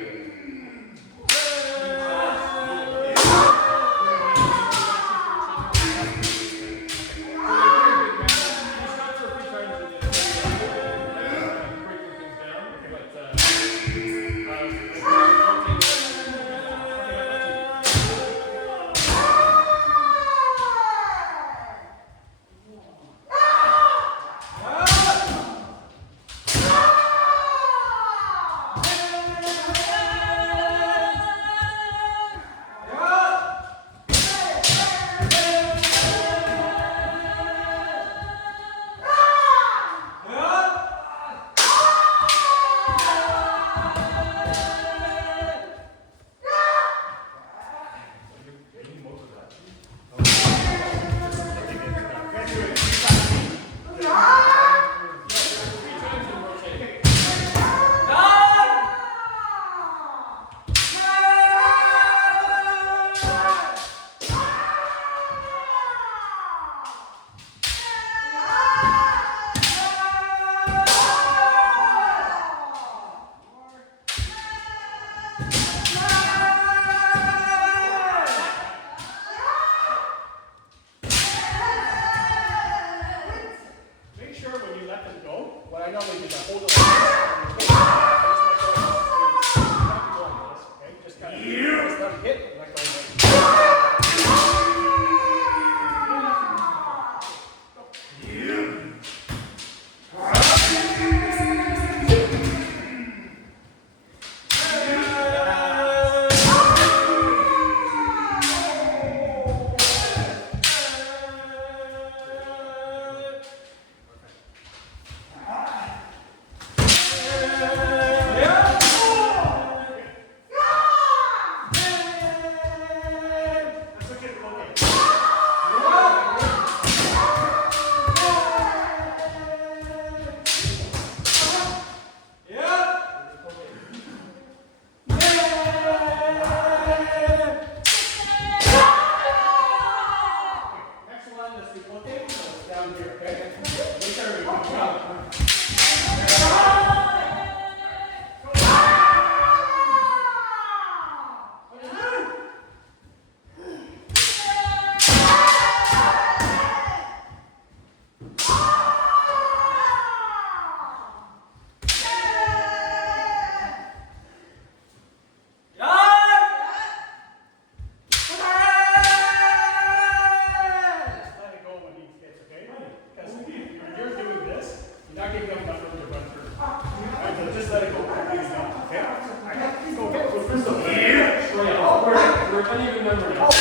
How do you remember that?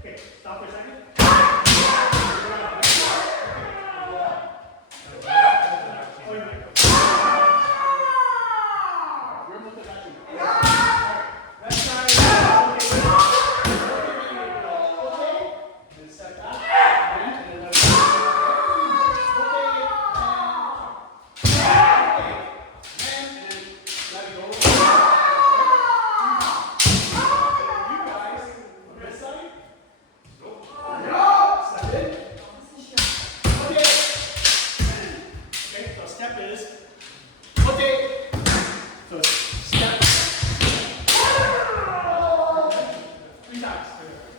Okay, stop for a second. Remote the vacuum. Let's try it. Okay. And step back. And then let it go. Okay. And let it go. You guys, on this side. Step in. Okay. Okay, so step is. Okay. So step. 3 times.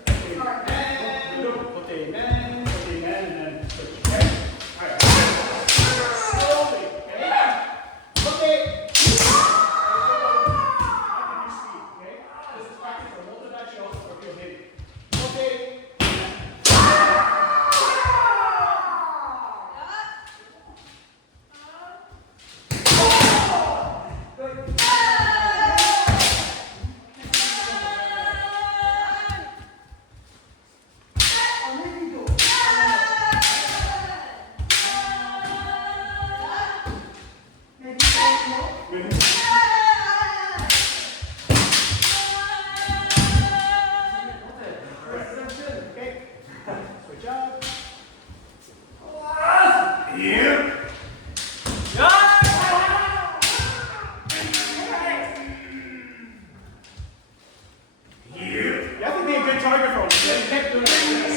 Okay, man. Okay, man. Okay, man. And then switch. Okay? Alright. Slowly. Okay? Okay. Okay? This is practice for multi-action also for field hitting. Okay. Okay. Switch up. You have to be a good target for him. You can't do it like this.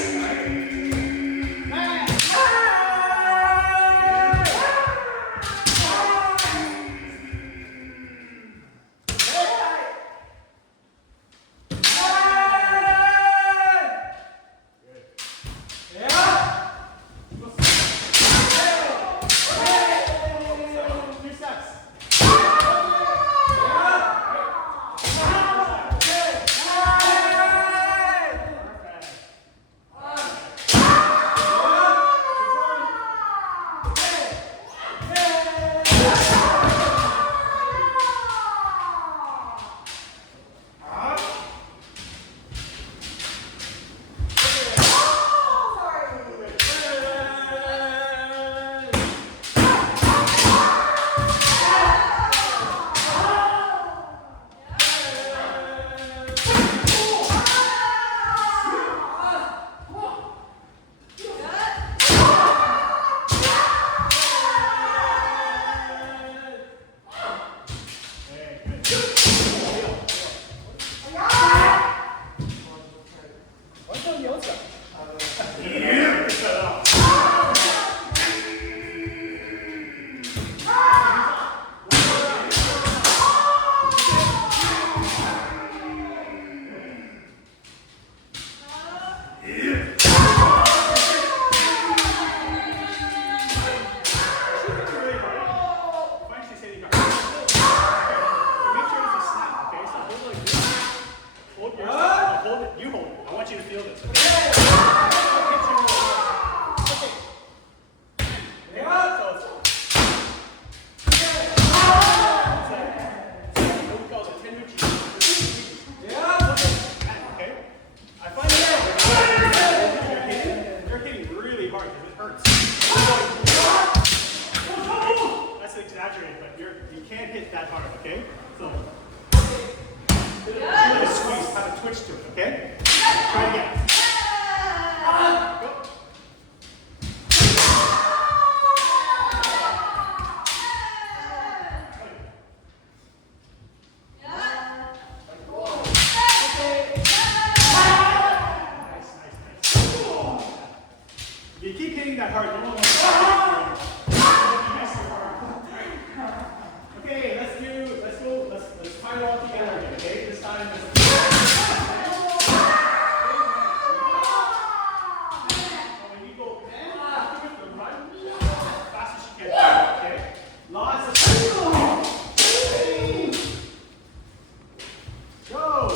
Hold it. You hold it. I want you to feel this. Okay? that hard. No one wants to. Okay, let's tie it all together again, okay? This time, when you go bend, you have to run as fast as you can, okay? Lots of go!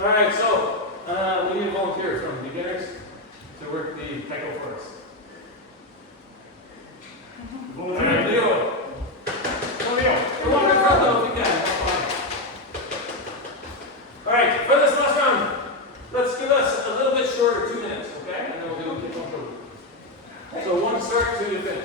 All right, so we need a volunteer from beginners to work the Taiko for us. All right, Leo. Come on in front though if you can. All right, for this last round, let's give us a little bit shorter, 2 minutes, okay? And then we'll do a kick on through. So 1 start, 2 to finish.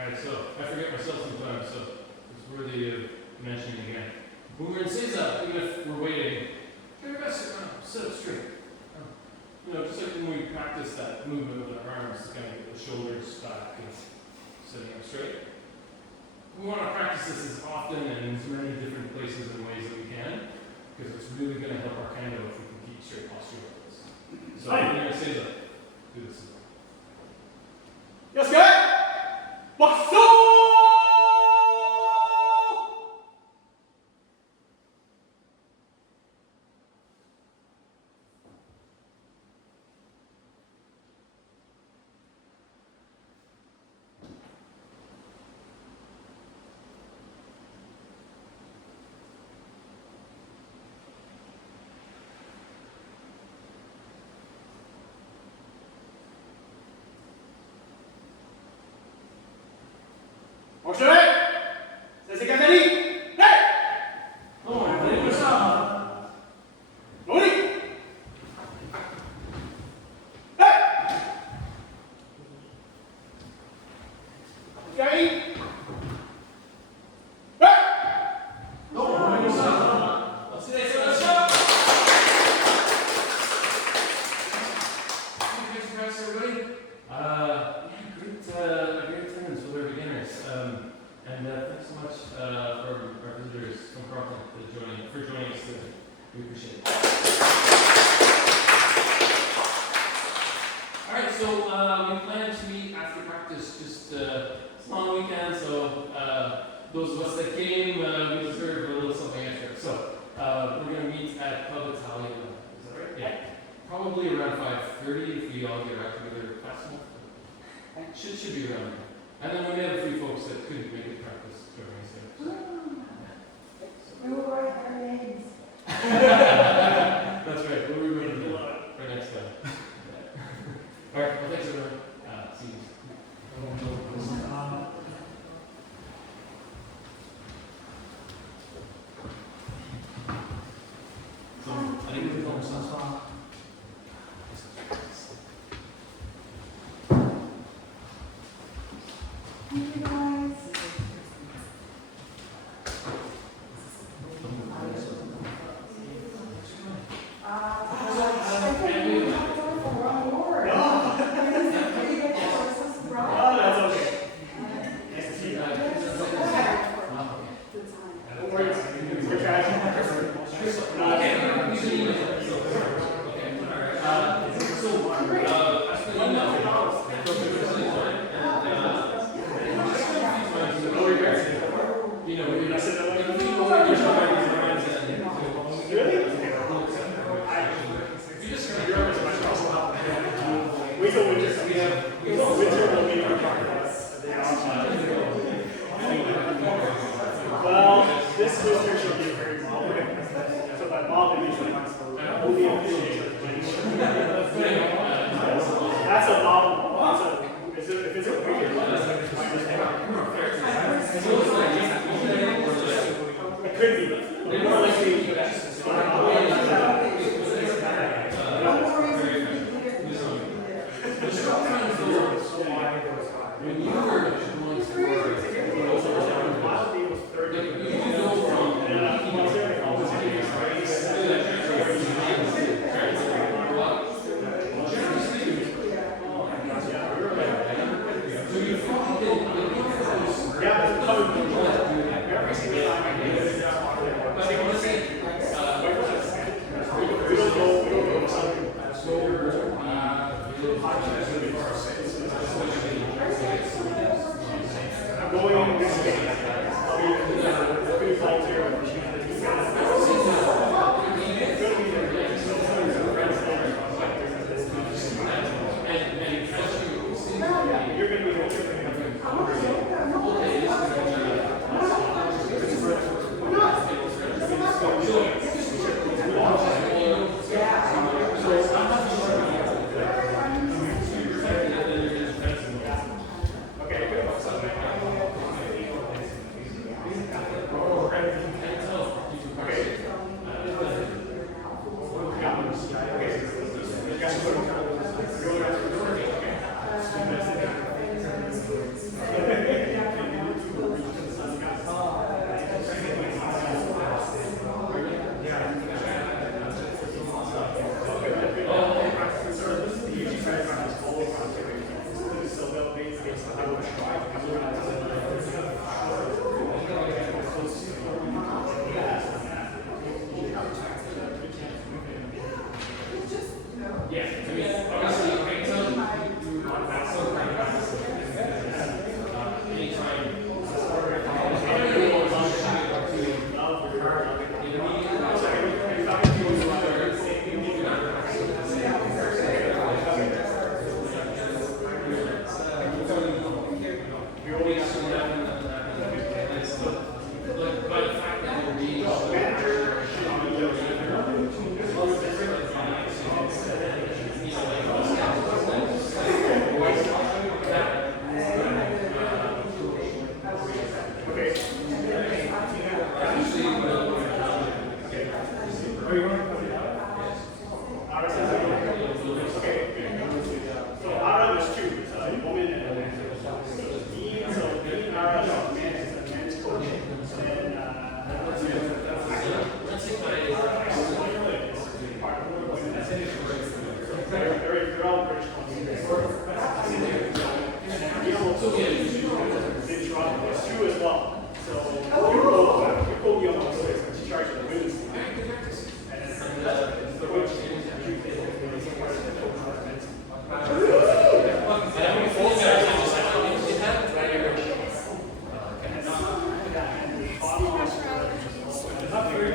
Alright, so I forget myself sometimes, so it's worthy of mentioning again. When we're in seiza, even if we're waiting, try your best to sit up straight. You know, just like when we practice that movement with our arms, to kind of get the shoulders back and sitting up straight. We want to practice this as often and in as many different places and ways that we can, because it's really going to help our kendo if we can keep straight posture like this. So when you're in seiza, do this as well. Yes, guys! Bakso! Sensei! Sensei Katari! Hey! Oh, what's up? Nori! Hey! Kai! Hey! No, what's up? Let's see this. Let's go! Thanks for practice, everybody. Great attendance for our beginners. And thanks so much for our visitors from Carlton for joining us today. We appreciate it. All right, so we plan to meet after practice. Just it's a long weekend, so those of us that came, we deserve a little something extra. So we're going to meet at Club Italia. Is that right? Yeah. Probably around 5:30 if we all get back together fast enough. Should be around there. And then we had a few folks that couldn't make it practice during us there. We will write our names. That's right. We'll remember that for next time. All right. Well, thanks everyone. See you. So, I think we can Thank you guys. That's okay. Nice to see you. Don't worry, it's your trash. Wait till winter. Winter will be our podcast. Well, this winter should be very mild. So that Bob usually wants to only that's a problem. If it's a weekend, it could be. More likely, when you were going for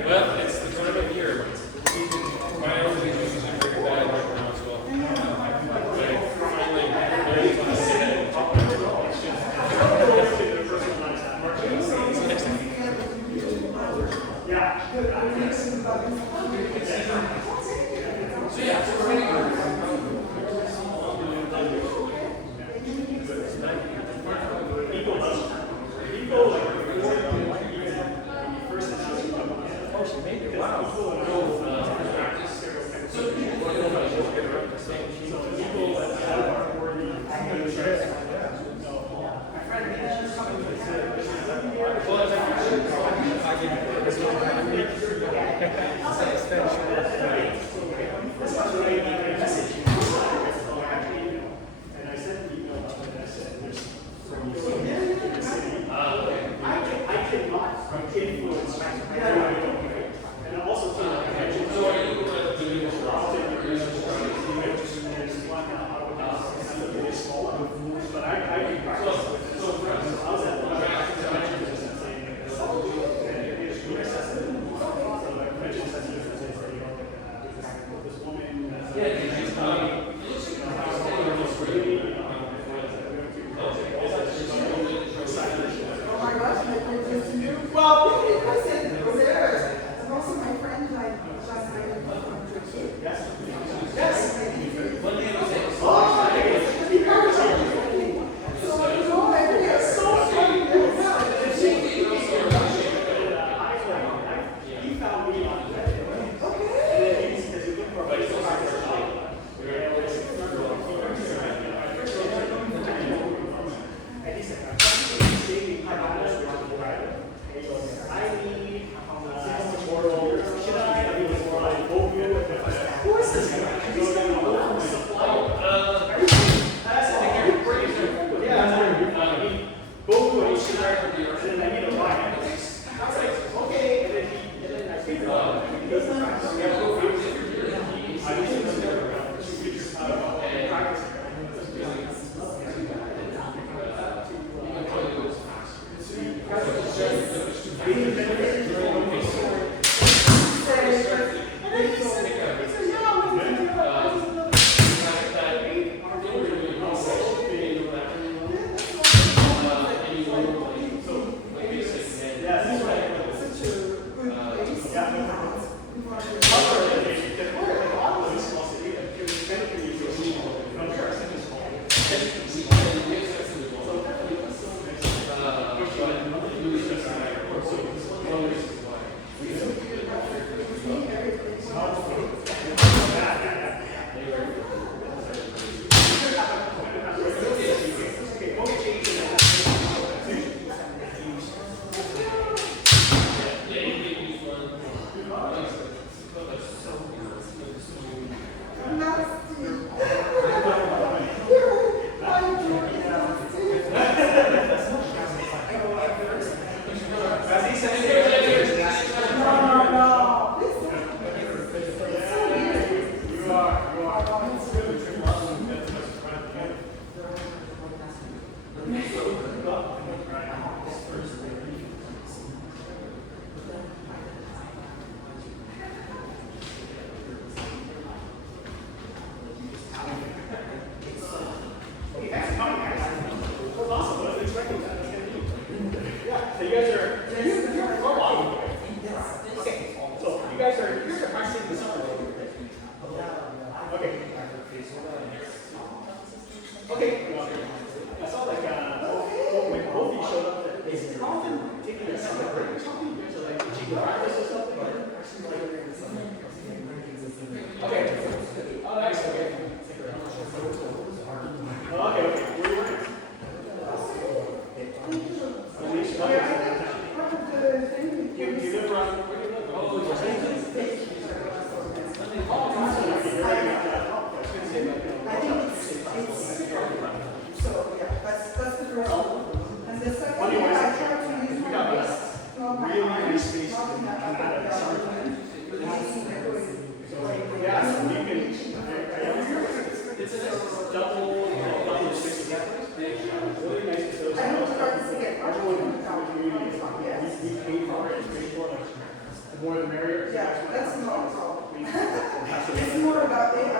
Well, it's the time of year. My allergies are usually pretty bad right now as well. double spaces. Really nice facilities. I don't start to see it. Everyone in the community is fine. We pay for it, pay for it. The more the merrier. Yeah, that's not a problem. We have to It's more about it.